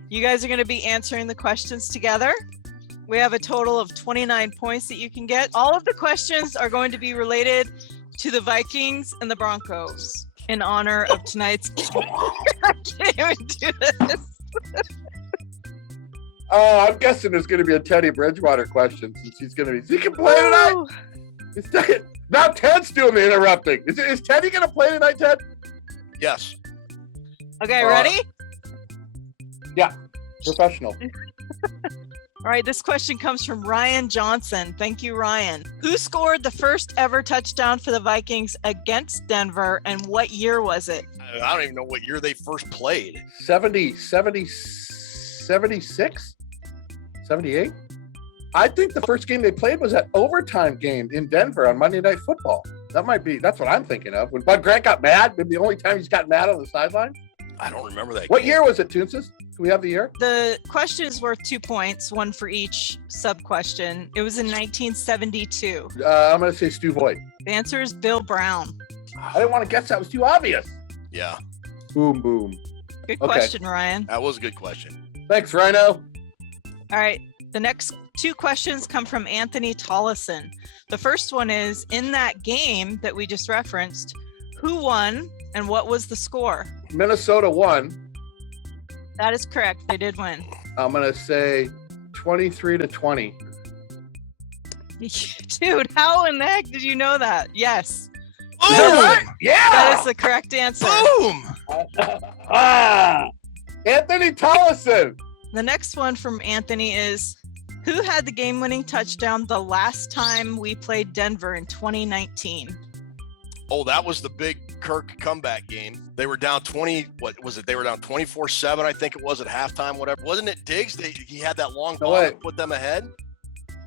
You guys are going to be answering the questions together. We have a total of 29 points that you can get. All of the questions are going to be related to the Vikings and the Broncos in honor of tonight's game. I can't even do this. Oh, I'm guessing there's going to be a Teddy Bridgewater question since he's going to be. He can play tonight. Now Ted's doing the interrupting. Is Teddy going to play tonight, Ted? Yes. Okay, ready? Yeah, professional. All right, this question comes from Ryan Johnson. Thank you, Ryan. Who scored the first ever touchdown for the Vikings against Denver, and what year was it? I don't even know what year they first played. 76? 78? I think the first game they played was that overtime game in Denver on Monday Night Football. That's what I'm thinking of. When Bud Grant got mad, maybe the only time he's got mad on the sideline. I don't remember that. What year was it, Toonses? Do we have the year? The question is worth 2 points, one for each sub-question. It was in 1972. I'm going to say Stu Voigt. The answer is Bill Brown. I didn't want to guess that. It was too obvious. Yeah. Boom, boom. Good question, Ryan. That was a good question. Thanks, Rhino. All right. The next 2 questions come from Anthony Tollison. The first one is, in that game that we just referenced, who won and what was the score? Minnesota won. That is correct. They did win. I'm going to say 23-20. Dude, how in the heck did you know that? Yes. Is that right? Yeah. That is the correct answer. Boom. Anthony Tollison. The next one from Anthony is, who had the game-winning touchdown the last time we played Denver in 2019? Oh, that was the big Kirk comeback game. They were down 20. What was it? They were down 24-7. I think it was at halftime. Whatever. Wasn't it Diggs? He had that long ball that put them ahead.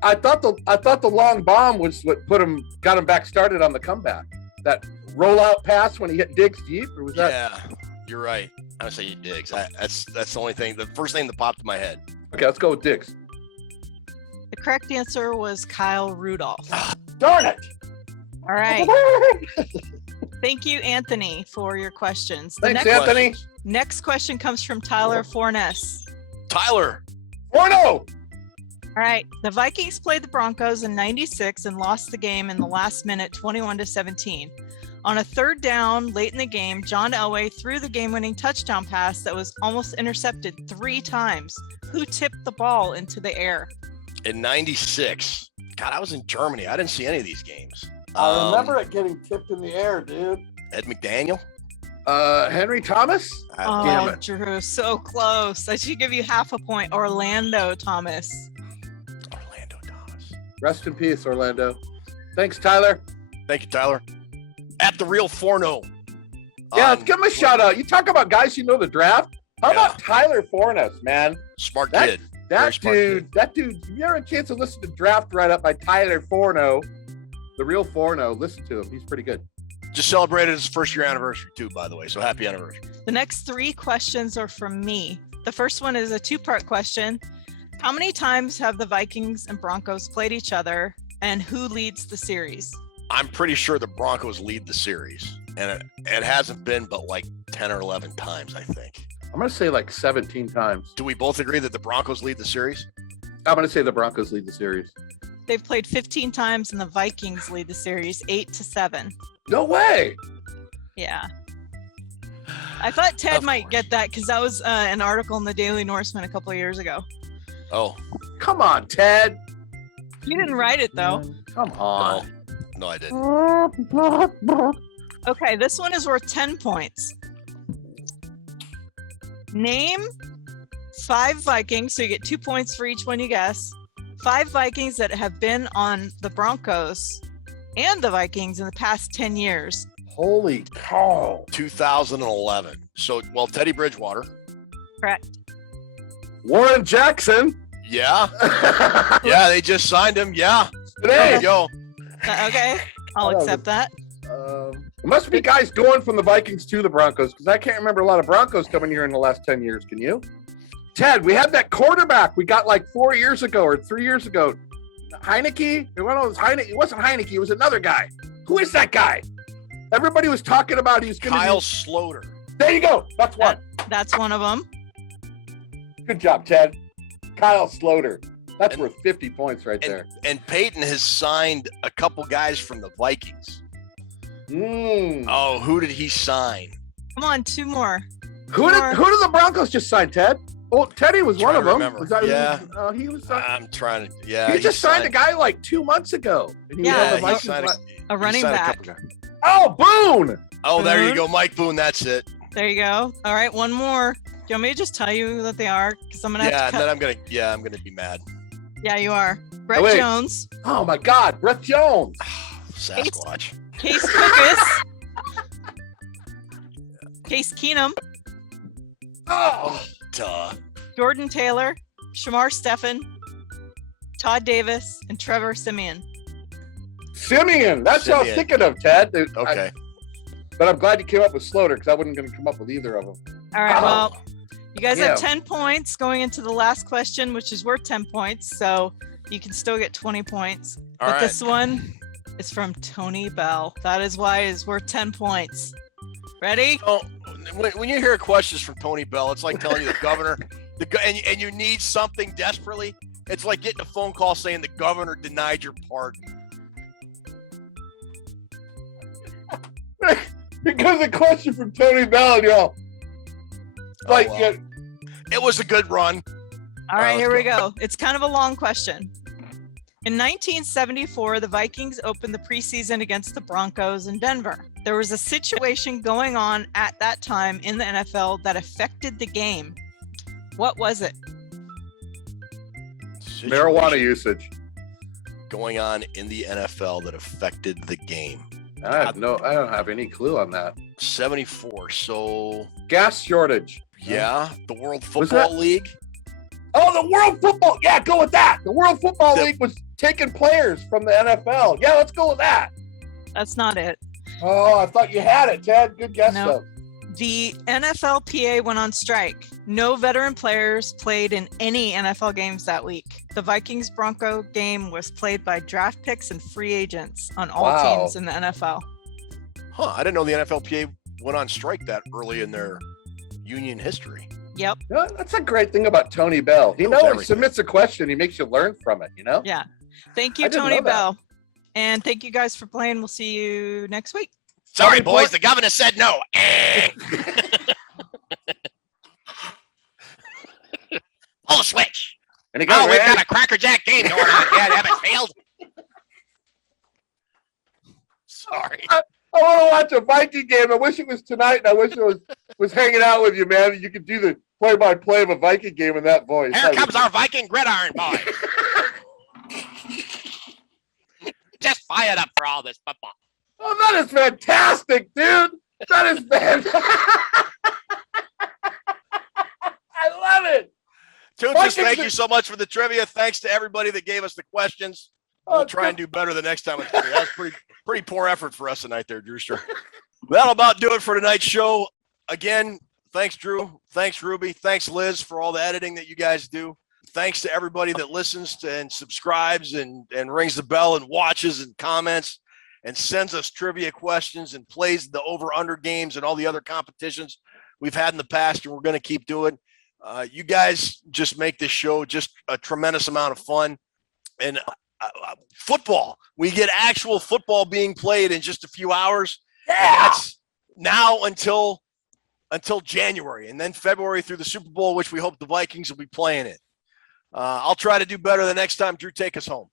I thought the long bomb was what got him back started on the comeback. That rollout pass when he hit Diggs deep, or was that? Yeah, you're right. I would say Diggs. That's the only thing. The first thing that popped in my head. Okay, let's go with Diggs. The correct answer was Kyle Rudolph. Darn it! All right. Thank you, Anthony, for your questions. Thanks, Anthony. Next question comes from Tyler Fornes. Tyler. Forno. All right. The Vikings played the Broncos in '96 and lost the game in the last minute, 21-17. On a third down late in the game, John Elway threw the game-winning touchdown pass that was almost intercepted 3 times. Who tipped the ball into the air? In '96. God, I was in Germany. I didn't see any of these games. I remember it getting tipped in the air, dude. Ed McDaniel? Henry Thomas? Damn it. Drew, so close. I should give you half a point. Orlando Thomas. Rest in peace, Orlando. Thanks, Tyler. Thank you, Tyler. At the real Forno. Yeah, let's give him a shout out. You talk about guys who know the draft. How about Tyler Fornes, man? Smart kid. That dude, if you ever had a chance to listen to Draft Right Up by Tyler Forno, the real Forno, listen to him. He's pretty good. Just celebrated his first year anniversary too, by the way. So happy anniversary. The next 3 questions are from me. The first one is a 2-part question. How many times have the Vikings and Broncos played each other, and who leads the series? I'm pretty sure the Broncos lead the series, and it hasn't been but like 10 or 11 times, I think. I'm going to say like 17 times. Do we both agree that the Broncos lead the series? I'm going to say the Broncos lead the series. They've played 15 times, and the Vikings lead the series 8-7. No way. Yeah. I thought Ted might get that because that was an article in the Daily Norseman a couple of years ago. Oh. Come on, Ted. You didn't write it, though. Come on. No, I didn't. Okay, this one is worth 10 points. Name 5 Vikings, so you get 2 points for each one you guess. 5 Vikings that have been on the Broncos and the Vikings in the past 10 years. Holy cow. 2011. So, well, Teddy Bridgewater. Correct. Warren Jackson. Yeah. Yeah, they just signed him. Yeah. There you go. Okay, I'll accept that. It must be guys going from the Vikings to the Broncos, because I can't remember a lot of Broncos coming here in the last 10 years. Can you? Ted, we had that quarterback we got like 4 years ago or 3 years ago. Heineke? It wasn't Heineke. It was another guy. Who is that guy? Everybody was talking about he's going to Kyle Sloter. There you go. That's one. That's one of them. Good job, Ted. Kyle Sloter. That's worth 50 points right there. And Peyton has signed a couple guys from the Vikings. Oh, who did he sign? Come on, 2 more. Who did the Broncos just sign, Ted? Oh, Teddy was one of them. Was that he was signed? I'm trying to. Yeah, he just signed a guy like 2 months ago. And he signed a running back. Oh, Boone. Oh, there you go, Mike Boone. That's it. There you go. All right, one more. Do you want me to just tell you that they are? Because I'm gonna have to. Then I'm gonna be mad. Yeah, you are. Brett Jones. Oh my God, Brett Jones. Sasquatch. Case Cookus. Case Keenum. Oh, duh. Jordan Taylor, Shamar Stephen, Todd Davis, and Trevor Siemian. Siemian. That's what I was thinking of, Ted. Okay. But I'm glad you came up with Sloter, because I wasn't going to come up with either of them. All right, well, you guys have 10 points going into the last question, which is worth 10 points. So you can still get 20 points. But this one is from Tony Bell. That is why it's worth 10 points. Ready? Oh, when you hear questions from Tony Bell, it's like telling you the governor, and you need something desperately. It's like getting a phone call saying the governor denied your pardon. Because a question from Tony Bell, y'all. Like, it was a good run. All right, here we go. It's kind of a long question. In 1974, the Vikings opened the preseason against the Broncos in Denver. There was a situation going on at that time in the NFL that affected the game. What was it? Marijuana usage going on in the NFL that affected the game. I don't have any clue on that. 74. So gas shortage. Yeah, the World Football League. Oh, the World Football. Yeah, go with that. The World Football League was taking players from the NFL. Yeah, let's go with that. That's not it. Oh, I thought you had it, Ted. Good guess, though. The NFLPA went on strike. No veteran players played in any NFL games that week. The Vikings-Bronco game was played by draft picks and free agents on all teams in the NFL. Huh, I didn't know the NFLPA went on strike that early in their union history. Yep. You know, that's a great thing about Tony Bell. He submits a question. He makes you learn from it, you know? Yeah. Thank you, Tony Bell. And thank you guys for playing. We'll see you next week. Sorry, boys. The governor said no. Pull the switch. We've got a Cracker Jack game going on. Yeah, have it failed. Sorry. I want to watch a Viking game. I wish it was tonight, and I wish it was hanging out with you, man. You could do the play-by-play of a Viking game in that voice. Here comes our Viking gridiron boy. Just fired up for all this football. Oh, that is fantastic, dude. That is fantastic. I love it. Toons, thank you so much for the trivia. Thanks to everybody that gave us the questions. We'll try and do better the next time. That was pretty poor effort for us tonight there, Drewster. That'll about do it for tonight's show. Again, thanks, Drew. Thanks, Ruby. Thanks, Liz, for all the editing that you guys do. Thanks to everybody that listens to and subscribes and rings the bell and watches and comments and sends us trivia questions and plays the over-under games and all the other competitions we've had in the past, and we're going to keep doing. You guys just make this show just a tremendous amount of fun. And football, we get actual football being played in just a few hours. Yeah. That's now until January, and then February through the Super Bowl, which we hope the Vikings will be playing in. I'll try to do better the next time. Drew, take us home.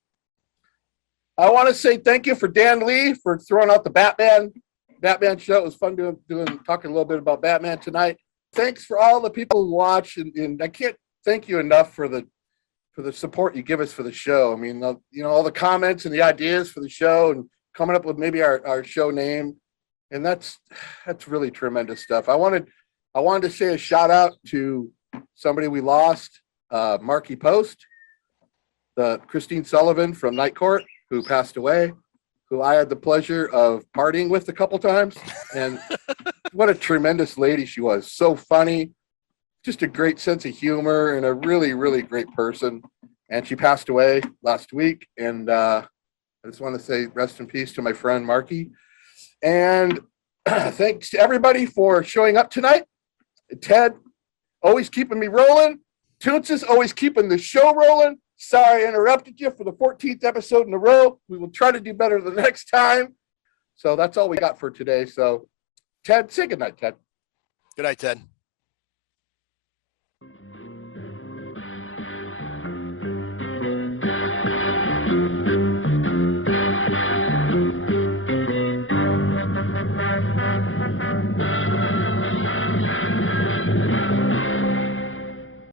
I want to say thank you for Dan Lee for throwing out the Batman show. It was fun talking a little bit about Batman tonight. Thanks for all the people who watch, and I can't thank you enough for the support you give us for the show. I mean, all the comments and the ideas for the show and coming up with maybe our show name. And that's really tremendous stuff. I wanted to say a shout out to somebody we lost, Marky Post, Christine Sullivan from Night Court, who passed away, who I had the pleasure of partying with a couple times. And what a tremendous lady she was. So funny, just a great sense of humor, and a really, really great person. And she passed away last week. And I just want to say rest in peace to my friend Marky. And thanks to everybody for showing up tonight. Ted, always keeping me rolling. Toons is always keeping the show rolling. Sorry I interrupted you for the 14th episode in a row. We will try to do better the next time. So that's all we got for today. So, Ted, say goodnight, Ted. Good night, Ted.